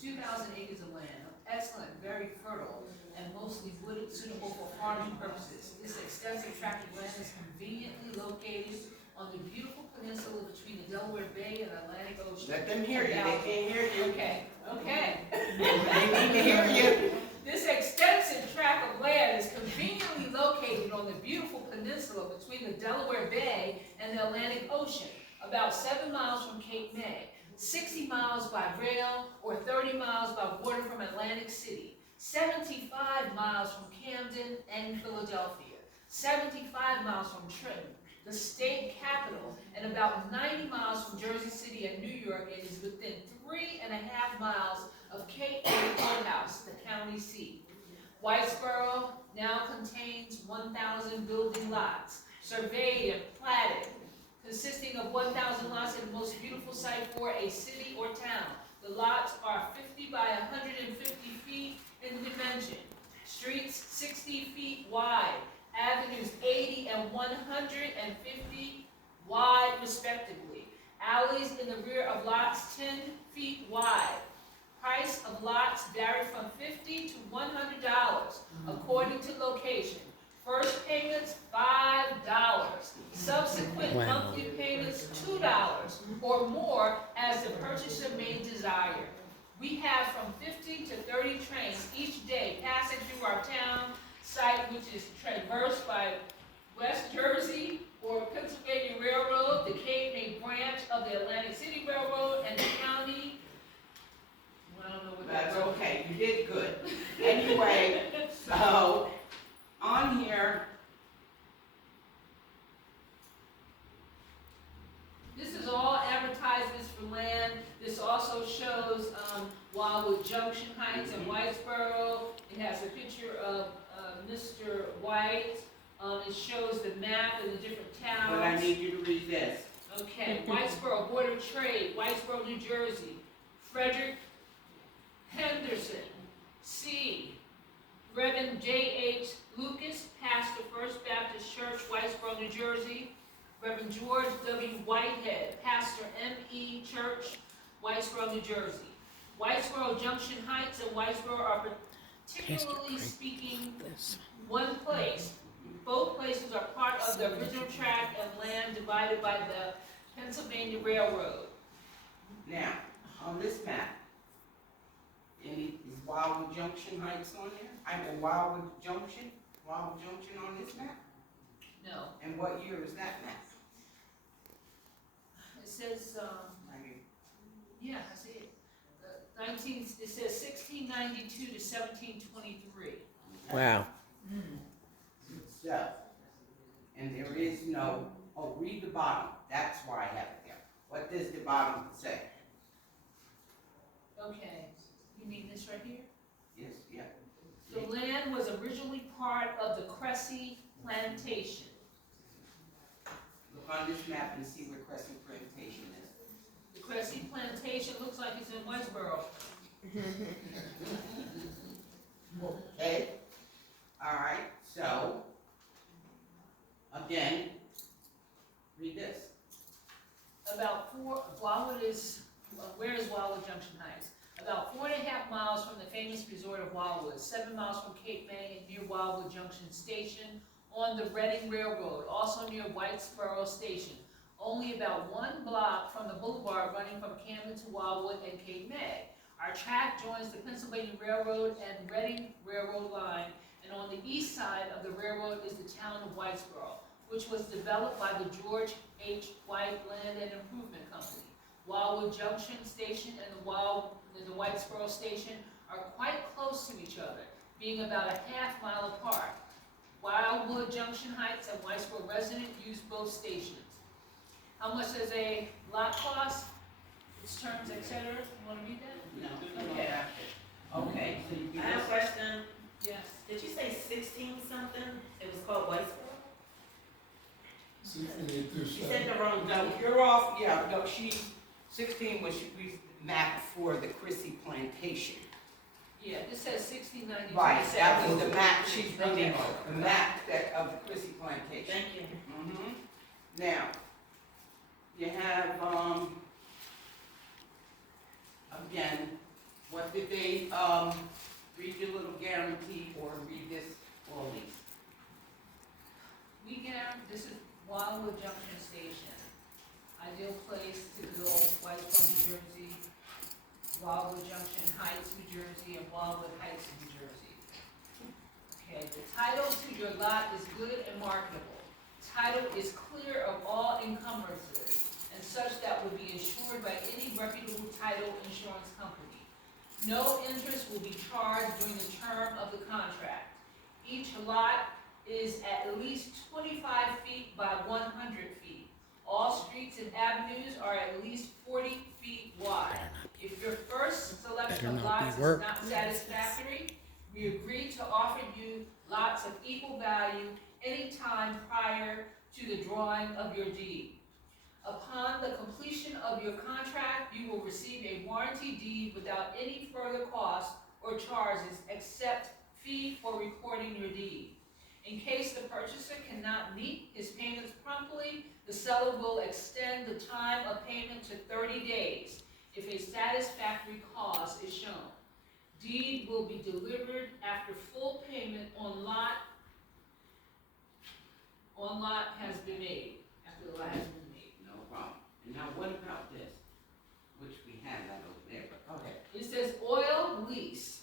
2,000 acres of land, excellent, very fertile, and mostly wooded, suitable for farming purposes. This extensive tract of land is conveniently located on the beautiful peninsula between the Delaware Bay and Atlantic Ocean." Let them hear you, they can't hear you. Okay, okay. They need to hear you. This extensive tract of land is conveniently located on the beautiful peninsula between the Delaware Bay and the Atlantic Ocean, about 7 miles from Cape May, 60 miles by rail, or 30 miles by water from Atlantic City, 75 miles from Camden and Philadelphia, 75 miles from Trenton, the state capital, and about 90 miles from Jersey City and New York. It is within 3.5 miles of Cape May Courthouse, the county seat. Whitesboro now contains 1,000 building lots, surveyed and platted, consisting of 1,000 lots in the most beautiful site for a city or town. The lots are 50 by 150 feet in dimension, streets 60 feet wide, avenues 80 and 150 wide respectively, alleys in the rear of lots 10 feet wide. Price of lots vary from $50 to $100 according to location. First payments, $5. Subsequent monthly payments, $2 or more as the purchaser may desire. We have from 50 to 30 trains each day passing through our town white, it shows the map and the different towns. But I need you to read this. Okay, Whitesboro, Board of Trade, Whitesboro, New Jersey. Frederick Henderson, C. Reverend J.H. Lucas, pastor, First Baptist Church, Whitesboro, New Jersey. Reverend George W. Whitehead, pastor, M.E. Church, Whitesboro, New Jersey. Whitesboro, Junction Heights, and Whitesboro are particularly speaking one place. Both places are part of the original tract and land divided by the Pennsylvania Railroad. Now, on this map, is Wildwood Junction Heights on there? Wildwood Junction on this map? No, And what year is that map? it says, yeah, I see it. It says 1692 to 1723. Wow. So, and there is no, read the bottom, that's why I have it there. What does the bottom say? Okay, you mean this right here? Yes, yeah. The land was originally part of the Cressy Plantation. Look on this map and see where Crescent Plantation is. The Cressy Plantation looks like it's in Whitesboro. Okay, all right, so, again, read this. Where is Wildwood Junction Heights? About 4.5 miles from the famous resort of Wildwood, 7 miles from Cape May and near Wildwood Junction Station on the Reading Railroad, also near Whitesboro Station. Only about 1 block from the boulevard running from Camden to Wildwood and Cape May. Our track joins the Pennsylvania Railroad and Reading Railroad line, and on the east side of the railroad is the town of Whitesboro, which was developed by the George H. White Land and Improvement Company. Wildwood Junction Station and the Whitesboro Station are quite close to each other, being about a half mile apart. Wildwood Junction Heights and Whitesboro resident use both stations. How much does a lot cost? Its terms, etc. You want to read that? No, you don't Okay. have to. Okay, so you I have a just, question. Yes. Did you say 16 something? It was called Whitesboro? 68 through You said 70. the wrong no, number. you're off, yeah, no, 16 was mapped for the Crissy Plantation. Yeah, this says 1692. Right, that was the map she's reading, Okay. the map of the Crissy Plantation. Thank you. Mm-hmm. Now, you have, again, what did they, read your little guarantee or read this or lease? This is Wildwood Junction Station. Ideal place to build Whitesboro, New Jersey, Wildwood Junction Heights, New Jersey, and Wildwood Heights, New Jersey. Okay, the title to your lot is good and marketable. Title is clear of all encumbrances and such that would be insured by any reputable title insurance company. No interest will be charged during the term of the contract. Each lot is at least 25 feet by 100 feet. All streets and avenues are at least 40 feet wide. If your first selection of lots is not satisfactory, we agree to offer you lots of equal value any time prior to the drawing of your deed. Upon the completion of your contract, you will receive a warranty deed without any further costs or charges except fee for recording your deed. In case the purchaser cannot meet his payments promptly, the seller will extend the time of payment to 30 days if a satisfactory cause is shown. Deed will be delivered after full payment on lot has been made. After the lot has been made. No problem. And now what about this? Which we have that over there, but go ahead. It says oil lease.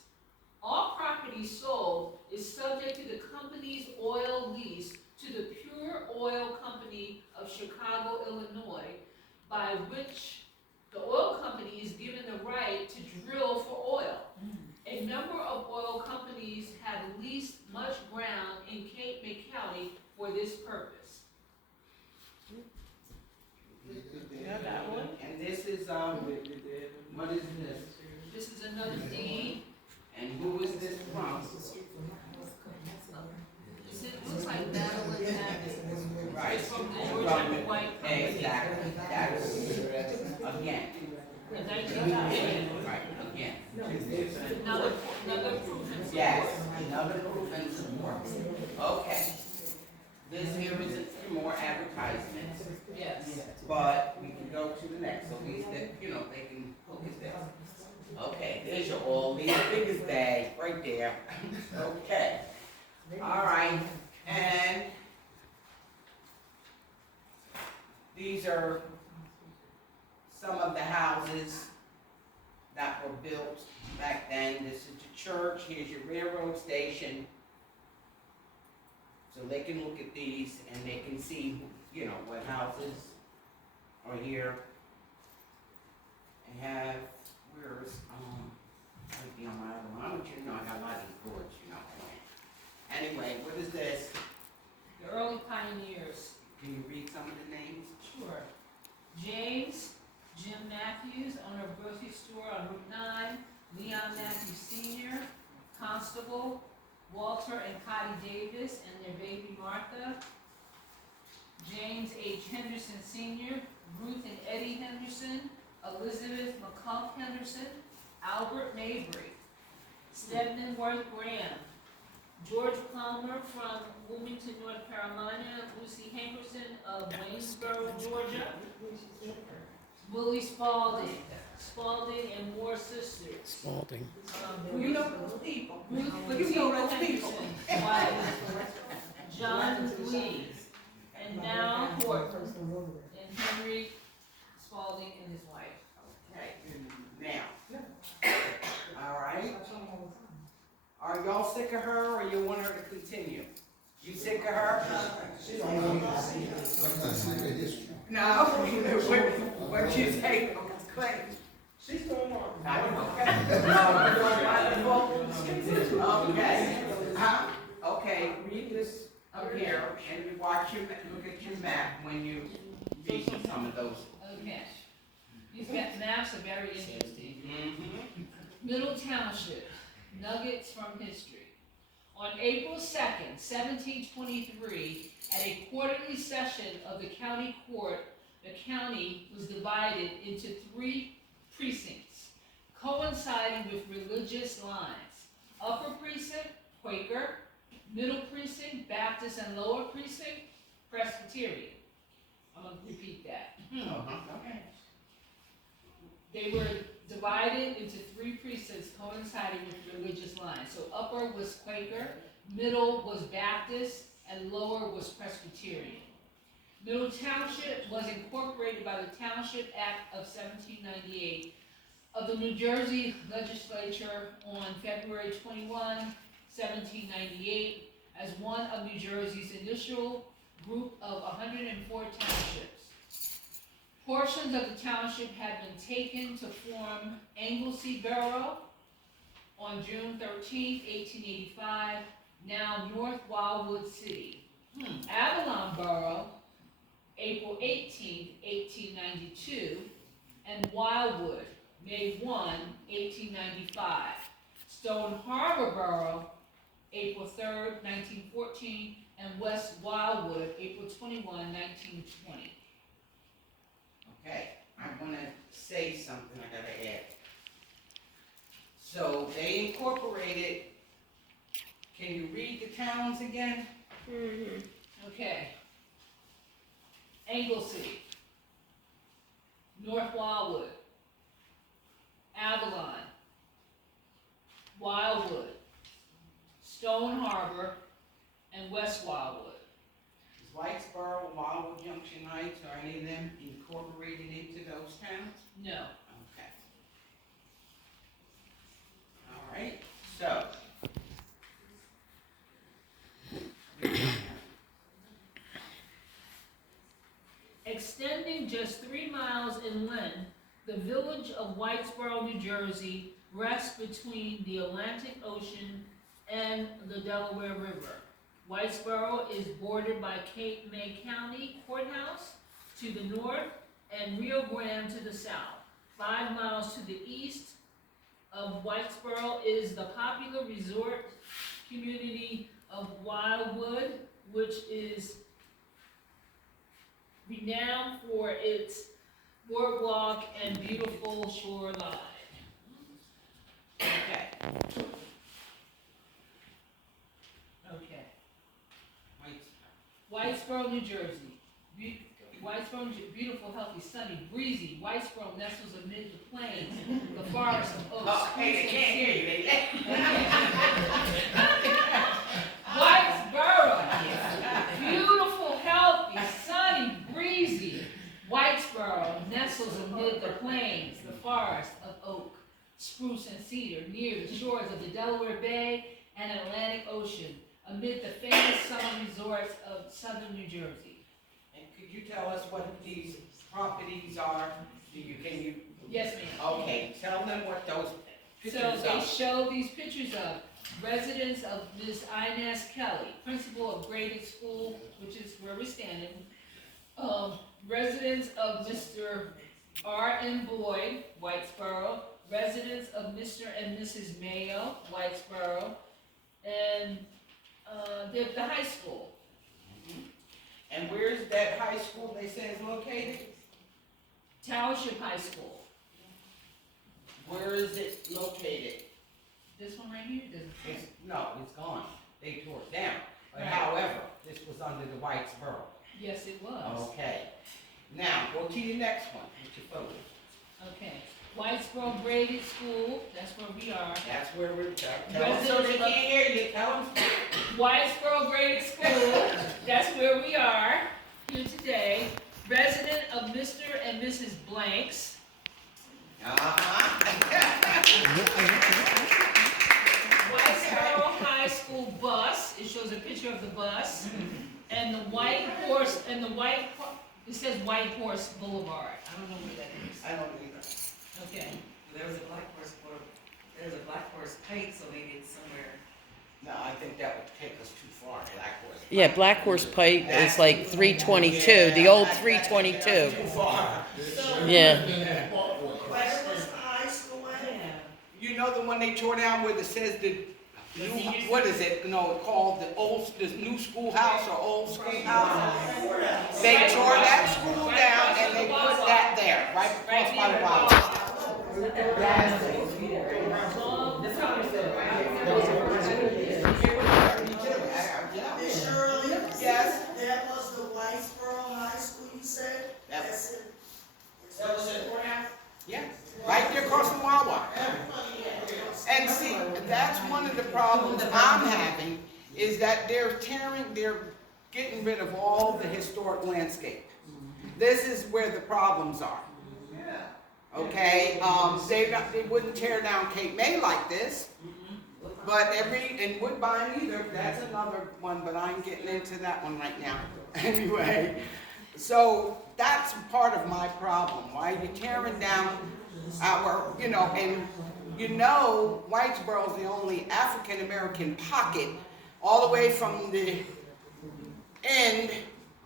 All property sold is subject to the company's oil lease to the Pure Oil Company of Chicago, Illinois, by which the oil company is given the right to drill for oil. A number of oil companies have leased much ground in Cape May County for this purpose. And this is, what is this? This is another deed. And who is this from? It's in Right, again. Another proof and support. Yes, another proof and support. Okay. This here is for more advertisements, Yes. but we can go to the next, so at least that, you know, they can look at this. Okay, there's your all these biggest bag, right there. Okay. All right, and these are some of the houses that were built back then. This is the church, here's your railroad station. So they can look at these and they can see, you know, what houses are here. I have, where's, might be on my other one, I want you to know I got a lot of these boards, you know. Anyway, what is this? The early pioneers. Can you read some of the names? Sure. James, Jim Matthews, owner of grocery store on Route 9, Leon Matthews Sr., Constable, Walter and Cotty Davis and their baby Martha, James H. Henderson Sr., Ruth and Eddie Henderson, Elizabeth McCullough Henderson, Albert Mabry, Stedman Worth Graham, George Palmer from Wilmington, North Carolina, Lucy Hankerson of Waynesboro, Georgia, Willie Spalding, Spalding and Moore sisters. Spalding. You know those people. Ruth You know those people. Henderson, wife, John Lee, and now Horton, and Henry Spalding and his wife. Okay, now. All right. Are y'all sick of her or you want her to continue? You sick of her? I'm not seeing the history. No. What'd you say? Clay? She's going on. I don't know. Okay. Okay, read this up here and you watch your, look at your map when you read some of those. Okay. These maps are very interesting. Mm-hmm. Middle Township, nuggets from history. On April 2nd, 1723, at a quarterly session of the county court, the county was divided into 3 precincts, coinciding with religious lines. Upper precinct, Quaker; middle precinct, Baptist; and lower precinct, Presbyterian. I'm going to repeat that. Okay. They were divided into 3 precincts coinciding with religious lines. So upper was Quaker, middle was Baptist, and lower was Presbyterian. Middle Township was incorporated by the Township Act of 1798 of the New Jersey Legislature on February 21, 1798, as one of New Jersey's initial group of 104 townships. Portions of the township had been taken to form Anglesey Borough on June 13, 1885, now North Wildwood City. Avalon Borough, April 18, 1892, and Wildwood, May 1, 1895. Stone Harbor Borough, April 3, 1914, and West Wildwood, April 21, 1920. Okay, I want to say something I gotta add. So they incorporated, can you read the towns again? Okay. Anglesey, North Wildwood, Avalon, Wildwood, Stone Harbor, and West Wildwood. Is Whitesboro, Wildwood Junction Heights, are any of them incorporated into those towns? No. Okay. All right, so. Extending just 3 miles inland, the village of Whitesboro, New Jersey rests between the Atlantic Ocean and the Delaware River. Whitesboro is bordered by Cape May County Courthouse to the north and Rio Grande to the south. 5 miles to the east of Whitesboro is the popular resort community of Wildwood, which is renowned for its boardwalk and beautiful shoreline. Okay. Okay. Whitesboro, New Jersey. Whitesboro, beautiful, healthy, sunny, breezy. Whitesboro nestles amid the plains, the forest of oaks. Oh, hey, they can't hear you, Whitesboro, beautiful, healthy, sunny, breezy. Whitesboro nestles amid the plains, the forest of oak, spruce and cedar, near the shores of the Delaware Bay and Atlantic Ocean, amid the famous summer resorts of southern New Jersey. And could you tell us what these properties are? Can you? Yes, ma'am. Okay, tell them what those So pictures they are. show these pictures of residents of Ms. Inez Kelly, principal of Graded School, which is where we're standing. Residents of Mr. R.M. Boyd, Whitesboro. Residents of Mr. and Mrs. Mayo, Whitesboro. And the high school. And where's that high school they say is located? Township High School. Where is it located? This one right here doesn't say. No, it's gone. They tore it down. But Right. however, this was under the Whitesboro. Yes, it was. Okay. Now, go to your next one with your photos. Okay. Whitesboro Graded School, that's where we are. That's where we're, tell them so they can't hear you, tell them. Whitesboro Graded School, that's where we are here today. Resident of Mr. and Mrs. Blanks. Whitesboro High School bus, it shows a picture of the bus. And the white horse, it says White Horse Boulevard. I don't know where that is. I don't either. Okay. There was a black horse, there's a black horse pike, so maybe it's somewhere. No, I think that would take us too far, Black Horse. Yeah, Black Horse Pike is like 322, the old 322. Too far. Yeah. Where was the high school at? You know the one they tore down where it says the new, what is it, called the new schoolhouse or old schoolhouse? They tore that school down and they put that there, right across by the Wawa. Miss Shirley? Yes. That was the Whitesboro High School you said? That's it. That was it. Yeah, right there across from Wawa. And see, that's one of the problems I'm having, is that they're getting rid of all the historic landscape. This is where the problems are. Okay, they wouldn't tear down Cape May like this, but and Woodbine either, that's another one, but I'm getting into that one right now. Anyway, so that's part of my problem, why you're tearing down our, and Whitesboro is the only African-American pocket all the way from the end,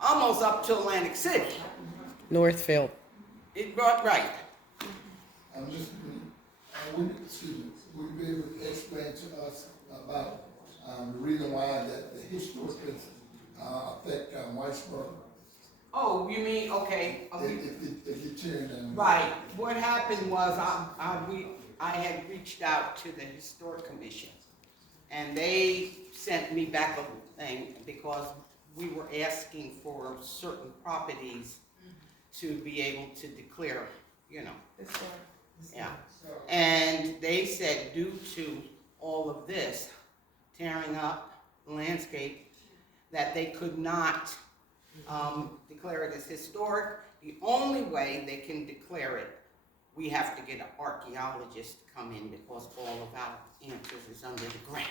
almost up to Atlantic City. Northfield. Right. I'm just, excuse me, would you be able to explain to us about, the reason why that the historic places, affect, Whitesboro? Oh, you mean, okay. If you're tearing them. Right. What happened was I had reached out to the Historic Commission, and they sent me back a thing because we were asking for certain properties to be able to declare, Yeah. And they said due to all of this tearing up the landscape, that they could not declare it as historic. The only way they can declare it, we have to get an archaeologist to come in because all of our answers is under the ground.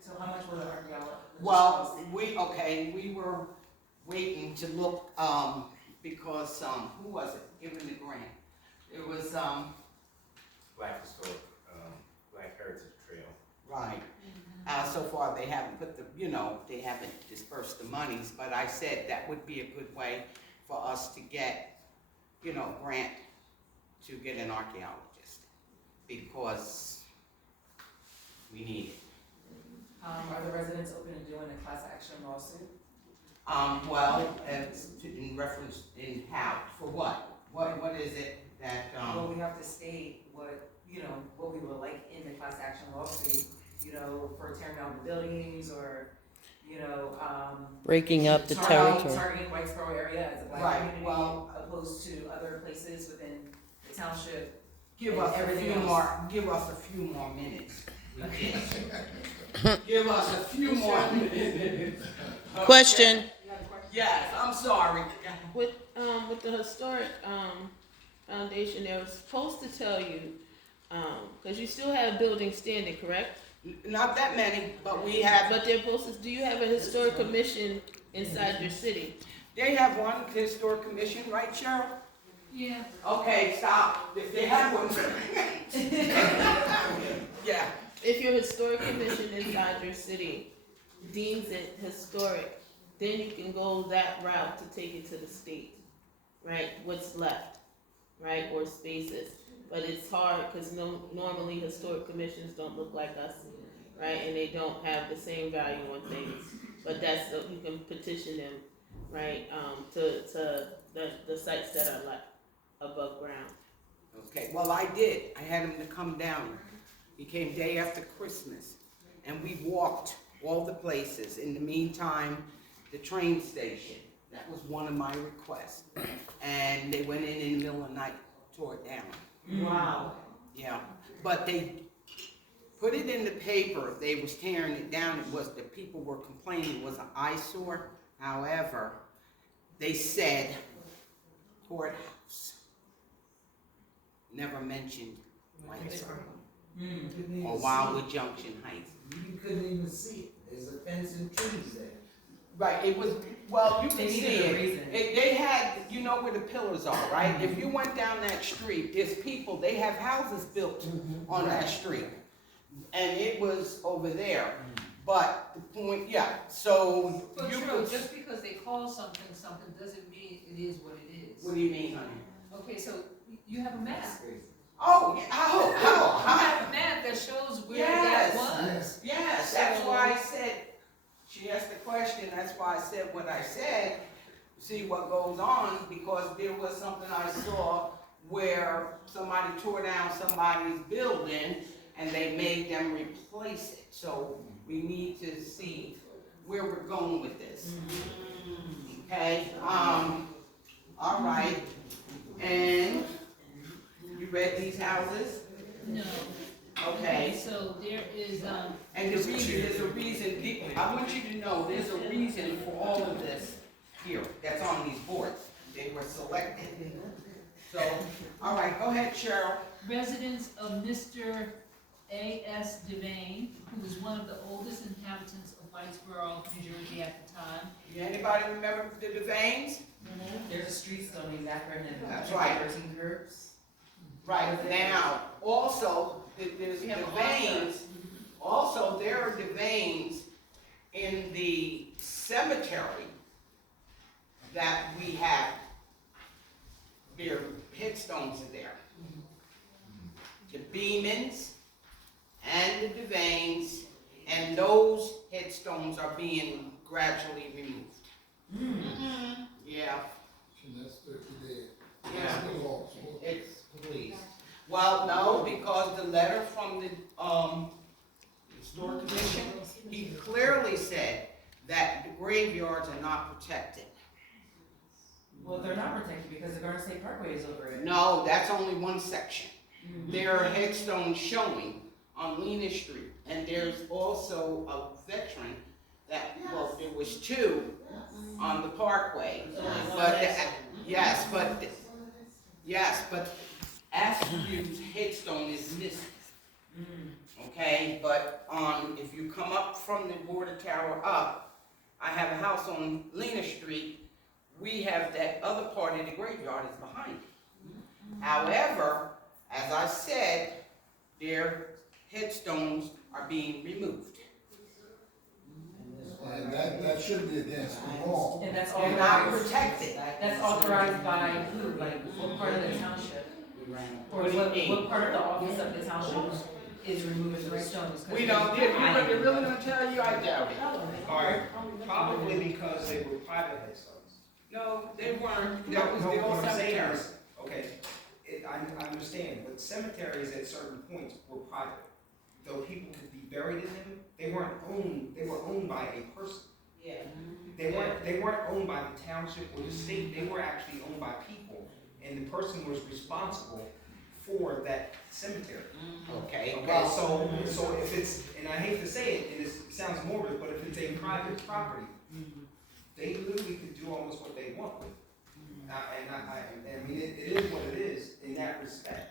So how much will the archaeologist? Well, we were waiting to look, because, who was it giving the grant? It was, Black Historic, Black Heritage Trail. right. So far, they haven't put they haven't dispersed the monies, but I said that would be a good way for us to get, grant to get an archaeologist, because we need it. Are the residents open to doing a class action lawsuit? Well, it's in reference in how, for what? What is it that, Well, we have to state what, you know, what we would like in the class action lawsuit, you know, for tearing down the buildings or, you know, Breaking up the territory. targeting Whitesboro area as a Right, black community, well- opposed to other places within the township. give us a Everything few else. more, give us a few more minutes. We can't. Give us a few more minutes. Okay. Question. You have a question? Yes, I'm sorry. With the historic, foundation, they were supposed to tell you, cause you still have buildings standing, correct? Not that many, but we have, But they're supposed to, do you have a historic commission inside your city? they have one historic commission, right, Cheryl? Yeah. Okay, stop. They have one. Yeah. If your historic commission inside your city deems it historic, then you can go that route to take it to the state, right? What's left, right, or spaces. But it's hard, cause normally historic commissions don't look like us, right? And they don't have the same value on things. But that's, you can petition them, right, to the sites that are left above ground. Okay, well, I did. I had him to come down. He came day after Christmas, and we walked all the places. In the meantime, the train station, that was one of my requests. And they went in the middle of the night, tore it down. Wow. Yeah, but they put it in the paper. They was tearing it down. It was, the people were complaining it was an eyesore. However, they said courthouse. Never mentioned Whitesboro or Wildwood Junction Heights. You couldn't even see it. There's a fence and trees there. Right, it was, well, you can They see needed a it. reason. They had, you know where the pillars are, right? If you went down that street, there's people, they have houses built on that street. And it was over there. But the point, yeah, so But you true, could, just because they call something something doesn't mean it is what it is. what do you mean, honey? Okay, so you have a map. Oh, yeah, You oh, have a map that shows where that was. yes, that's why I said, she asked the question, that's why I said what I said, see what goes on, because there was something I saw where somebody tore down somebody's building and they made them replace it. So we need to see where we're going with this. Okay, all right, and you read these houses? No. Okay. So there is, And the reason, there's a reason, I want you to know, there's a reason for all of this here, that's on these boards. They were selected. So, all right, go ahead, Cheryl. residents of Mr. A.S. Devane, who was one of the oldest inhabitants of Whitesboro, New Jersey at the time. Anybody remember the Devanes? There's a street still named after him. That's right. 13 curbs. Right, now, also, there's We have Devanes, also, there are Devanes in the cemetery that we have, their headstones are there. The Beamans and the Devanes, and those headstones are being gradually removed. Yeah. And that's 30 days. Yeah. That's the law. It's, please. Well, no, because the letter from the, Historic Commission, he clearly said that the graveyards are not protected. Well, they're not protected because the Garden State Parkway is over it. No, that's only one section. There are headstones showing on Lena Street, and there's also a veteran that, well, there was two on the Parkway. But, yes, but Askew's headstone is missing. Okay, but if you come up from the border tower up, I have a house on Lena Street. We have that other part of the graveyard is behind it. However, as I said, their headstones are being removed. And that should be against the law. And that's They're not authorized, protected. that's authorized by who, like what part of the township? Or What do you mean? what part of the office of the township is removing the stones? 'Cause We don't, if I you really gonna tell you, I doubt it. Alright, probably because they were private headstones. No, they weren't, that was the old What I'm saying cemetery. is, okay, okay, I understand, but cemeteries at certain points were private. Though people could be buried in them, they were owned by a person. Yeah. They weren't owned by the township or the state, they were actually owned by people, and the person was responsible for that cemetery. Okay, Okay, well, so if it's, and I hate to say it, and it sounds morbid, but if it's a private property, they literally could do almost what they want with it. I mean, it is what it is in that respect.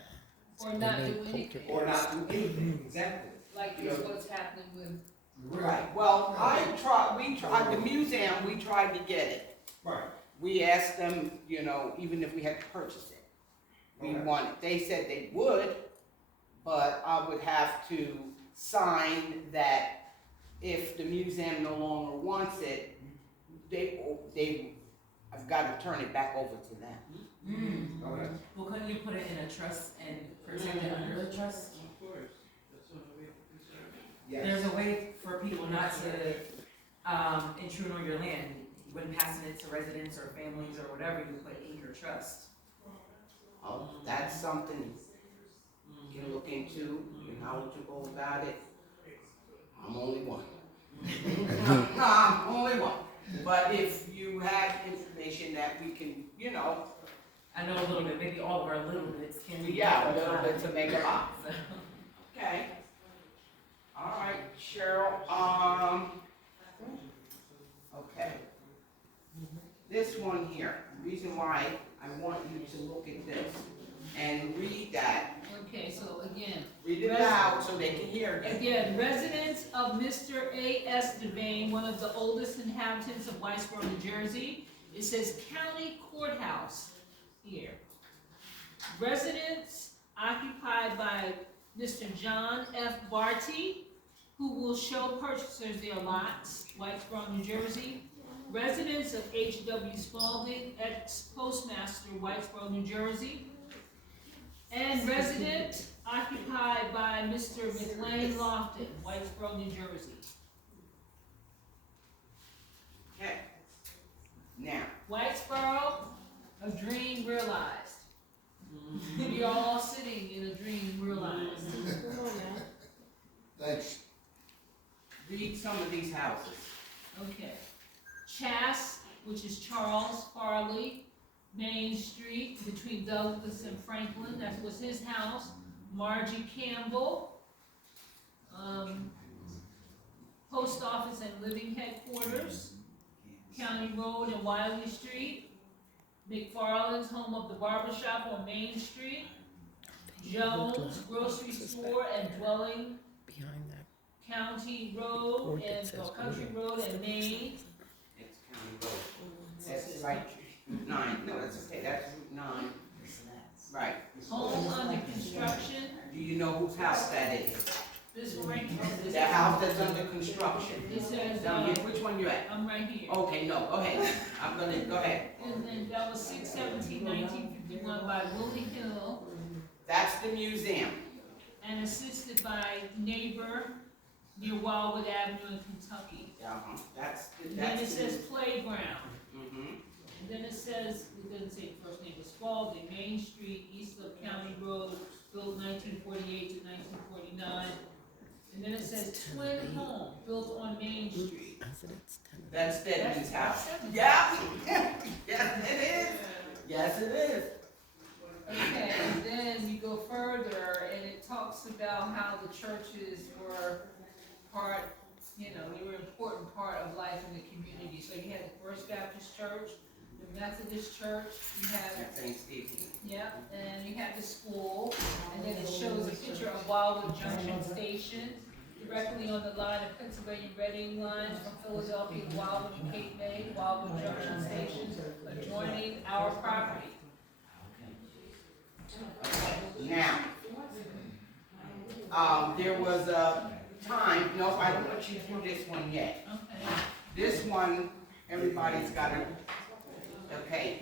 Or not do anything, Or not do anything, exactly. like You is know, what's happening with, right, well, we tried, the museum, we tried to get it. right, We asked them, you know, even if we had to purchase it, we Okay. wanted, they said they would, but I would have to sign that if the museum no longer wants it, I've gotta turn it back over to them. okay. Well, couldn't you put it in a trust and protect it under the trust? Yes. There's a way for people not to intrude on your land. When passing it to residents or families or whatever, you put it in your trust. Oh, that's something you can look into, and how would you go about it? I'm only one. No, I'm only one. But if you have information that we can, you know, I know a little bit, maybe all of our little bits can be. yeah, a little bit to make a lot. Okay. All right, Cheryl, okay. This one here, the reason why I want you to look at this and read that, okay, so again, read it out so they can hear it. again, residents of Mr. A.S. Devane, one of the oldest inhabitants of Whitesboro, New Jersey. It says County Courthouse here. Residents occupied by Mr. John F. Barty, who will show purchasers their lots, Whitesboro, New Jersey. Residents of H.W. Spalding, ex-postmaster, Whitesboro, New Jersey. And resident occupied by Mr. McLean Lofton, Whitesboro, New Jersey. Okay. Now, Whitesboro, a dream realized. We are all sitting in a dream realized. Come on now. Thanks. read some of these houses. Okay. Chass, which is Charles Farley, Main Street between Douglas and Franklin, that was his house. Margie Campbell, Post Office and Living Headquarters, County Road and Wiley Street, McFarland's home of the barber shop on Main Street, Jones Grocery Store and Dwelling, Behind that County Road and, Country Road and Main. It's County Road. That's right, Route 9. No, that's okay, that's Route 9. Right. Home under construction, Do you know whose house that is? this one right here. The house that's under construction. It says, Now, which one you at? I'm right here. Okay, no, go ahead. I'm gonna, go ahead. And then that was 6/17/1951 by Willie Hill That's the museum. and assisted by neighbor near Wildwood Avenue in Kentucky. That's, And then it that's. says playground. Mm-hmm. And then it says, it doesn't say the first name, it's Spalding, Main Street, east of County Road, built 1948 to 1949. And then it says twin home, built on Main Street. That's Stedman's house. Stedman's Yeah. Yes, it is. Yes, it is. Okay, and then you go further, and it talks about how the churches were part, you know, they were an important part of life in the community. So you had the First Baptist Church, the Methodist Church, you had, That's St. Stephen. yeah, and you had the school, and then it shows a picture of Wildwood Junction Station, directly on the line of Pennsylvania Reading lines from Philadelphia to Wildwood and Cape May, Wildwood Junction Station, adjoining our property. Now, there was a time, no, I don't want you to do this one yet. Okay. This one, everybody's got to, okay,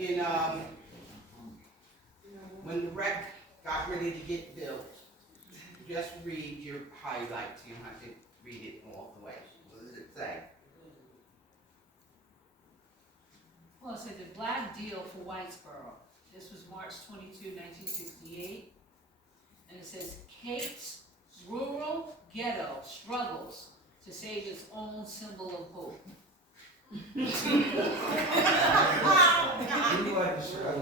when the wreck got ready to get built, just read your highlights, you don't have to read it all the way. What does it say? Well, it said the black deal for Whitesboro. This was March 22, 1968. And it says, Kate's rural ghetto struggles to save its own symbol of hope. You wasn't sure.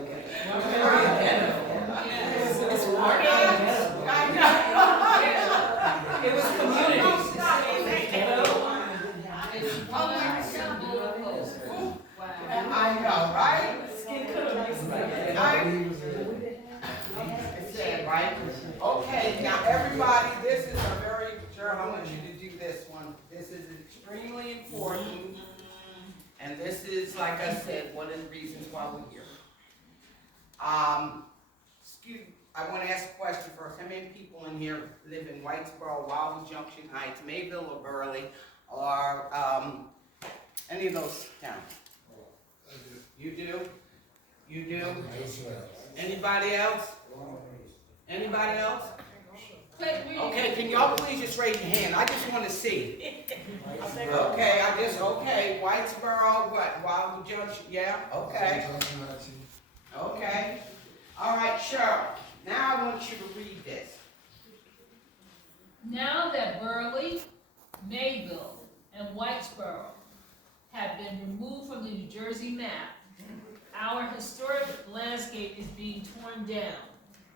It was community. It's one symbol of hope. Wow. I know, right? It's sad, right? Okay, now everybody, this is a very, Cheryl, I want you to do this one. This is extremely important. And this is, like I said, one of the reasons why we're here. I want to ask a question first. How many people in here live in Whitesboro, Wildwood Junction Heights, Mayville, or Burley, or any of those towns? You do? You do? Anybody else? Anybody else? Okay, can y'all please just raise your hand? I just want to see. Okay, okay, Whitesboro, what, Wildwood Junction, yeah, okay. Okay. All right, Cheryl, now I want you to read this. Now that Burley, Mayville, and Whitesboro have been removed from the New Jersey map, our historic landscape is being torn down.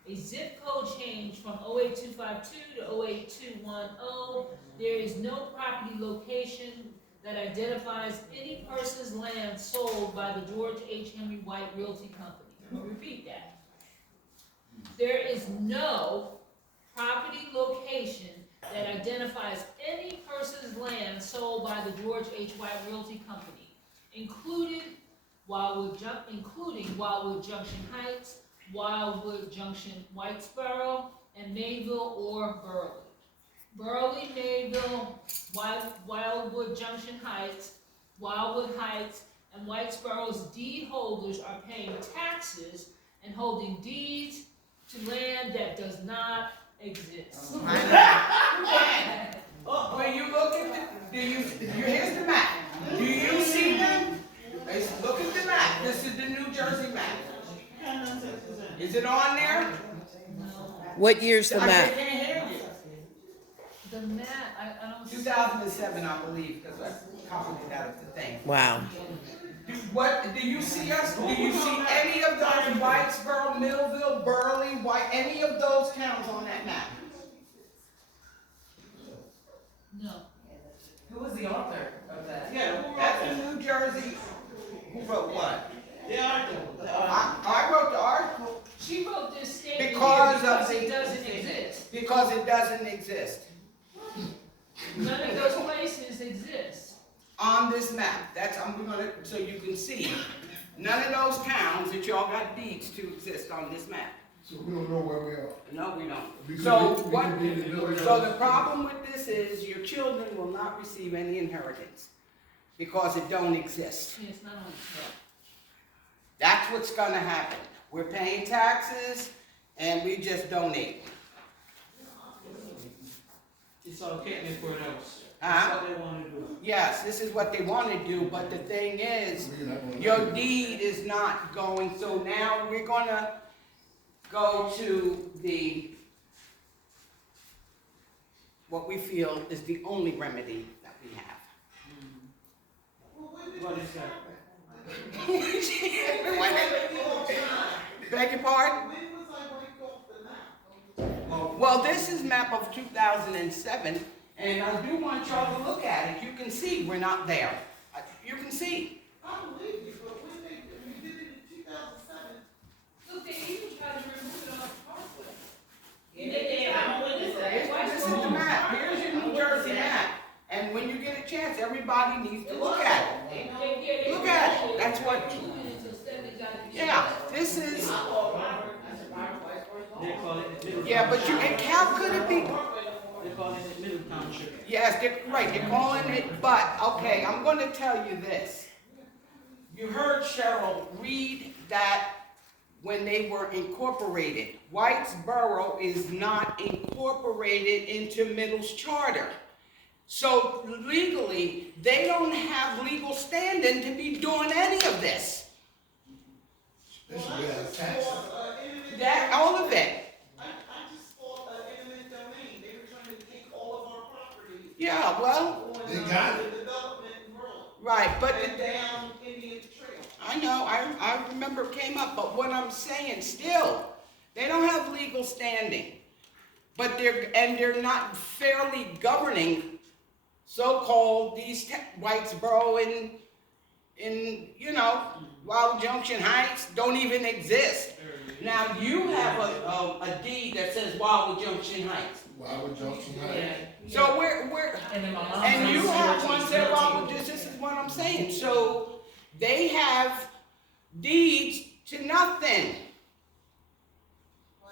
A zip code change from 08252 to 08210. There is no property location that identifies any person's land sold by the George H. Henry White Realty Company. Let me repeat that. There is no property location that identifies any person's land sold by the George H. White Realty Company, including Wildwood Junction Heights, Wildwood Junction, Whitesboro, and Mayville or Burley. Burley, Mayville, Wildwood Junction Heights, Wildwood Heights, and Whitesboro's deed holders are paying taxes and holding deeds to land that does not exist. When you look at here's the map. Do you see them? Look at the map. This is the New Jersey map. Is it on there? What year's the I map? can't hear you. The map, I don't see. 2007, I believe, because I copied it out of the thing. Wow. Do you see us? Do you see any of those in Whitesboro, Millville, Burley, any of those towns on that map? No. Who was the author of that? Yeah, that's in New Jersey. Who wrote what? The article. I wrote the article She wrote this statement because it doesn't exist. Because it doesn't exist None of those places exist. on this map. So you can see. None of those towns that y'all got deeds to exist on this map. So we don't know where we are. No, we don't. We So could be in the middle. so the problem with this is your children will not receive any inheritance because it don't exist. It's not on the map. That's what's gonna happen. We're paying taxes and we just donate. It's okay for those. Huh? That's what they want to do. Yes, this is what they want to do, but the thing is, We're not gonna- your deed is not going, so now we're gonna go to what we feel is the only remedy that we have. What is that? Beg your pardon? Well, this is map of 2007, and I do want y'all to look at it. You can see we're not there. You can see. I believe you, but when you did it in 2007. Look, they even tried to remove it off the parkway. This is the map. Here's your New Jersey map. And when you get a chance, everybody needs to look at it. Look at it. That's what. Yeah, this is. They call it the middle. Yeah, but and how could it be? They call it the middle township. Yes, they're calling it, but, okay, I'm going to tell you this. You heard Cheryl read that when they were incorporated. Whitesboro is not incorporated into Middle's charter. So legally, they don't have legal standing to be doing any of this. This is where the taxes. That, all of it. I just bought an eminent domain, they were trying to take all of our property. Yeah, well, On, They got the development in rural, right, but and down Indian Trail. I know, I remember it came up, but what I'm saying, still, they don't have legal standing. But they're not fairly governing so-called these Whitesboro in, you know, Wild Junction Heights don't even exist. Now, you have a deed that says Wild Junction Heights. Wildwood Junction Heights. So we're, And then my mom. and you have one that Wildwood, this is what I'm saying. So they have deeds to nothing.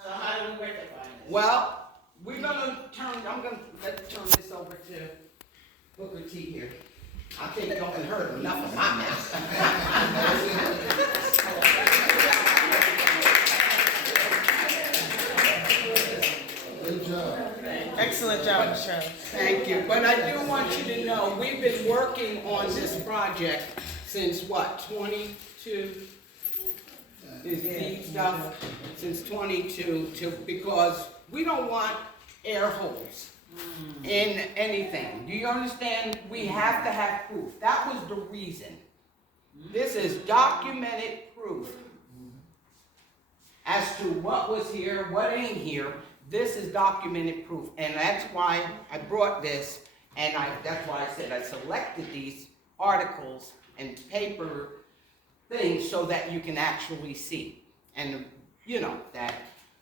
So how do we rectify this? Well, I'm gonna turn this over to Booker T here. I think I don't heard enough of my mouth. Good job. Excellent job, Michelle. Thank you, but I do want you to know, we've been working on this project since what, 22? This deep stuff, since 22, because we don't want air holes in anything. Do you understand? We have to have proof. That was the reason. This is documented proof as to what was here, what ain't here. This is documented proof, and that's why I brought this, and that's why I said I selected these articles and paper things so that you can actually see, and you know that.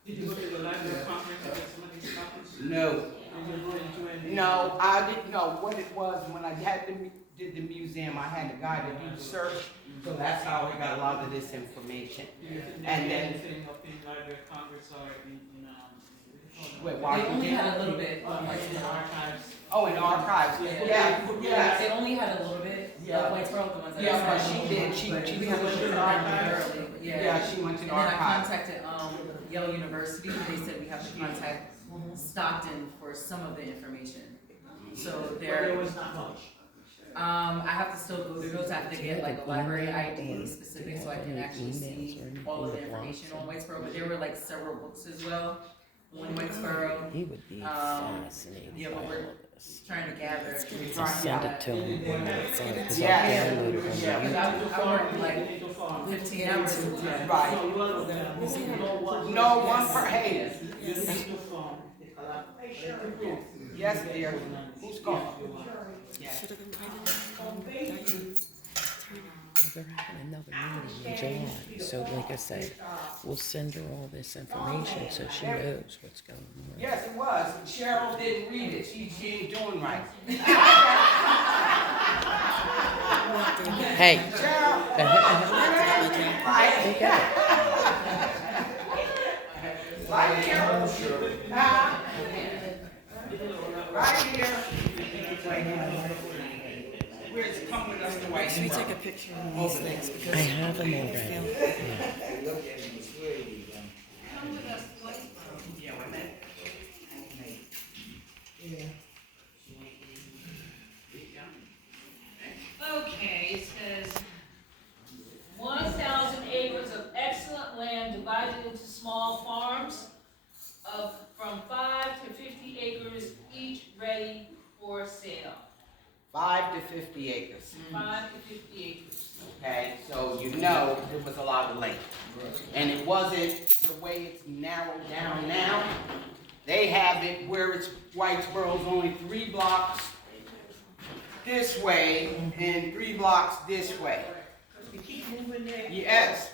Did you go to the Library of Congress to get some of these copies? No, Did you go into any? no, I didn't know what it was when I did the museum. I had the guy to do the search, so that's how I got a lot of this information. And then, Anything up in Library of Congress or in wait, They Washington? only had a little bit. like in the archives? Oh, in archives. Yeah. They only had a little bit. Yeah. Whitesboro, the ones that. Yeah, I but saw. she did. She We have went to to the do archives. early, Yeah, she went to And the then I archives. contacted, Yale University, they said we have to contact Stockton for some of the information. So But there, there was not much. I have to still go through those, I have to get like a library ID specific so I can actually see all of the information on Whitesboro, but there were like several books as well on Whitesboro. He would be Um, fascinated yeah, by but all we're of this. trying to gather. To send it to him on that side, because Yeah. I downloaded it on Yeah. the YouTube. I worked like 15 hours. Right. So one of them, No, one per, hey, you need to form the collaboration. yes, dear. Who's calling? They're having another meeting in July, so like I said, we'll send her all this information so she knows what's going on. Yes, it was. Cheryl didn't read it. She ain't doing right. Hey. Cheryl. Right here. Right here. Where's it come with us to White? Should we take a picture of these things? Because I have them already. Yeah, with that. Okay, it says 1,000 acres of excellent land divided into small farms of from 5 to 50 acres each ready for sale. 5 to 50 acres. 5 to 50 acres. Okay, so you know it was a lot of land. And it wasn't the way it's narrowed down now. They have it where it's Whitesboro's only 3 blocks this way and 3 blocks this way. You keep moving there. Yes,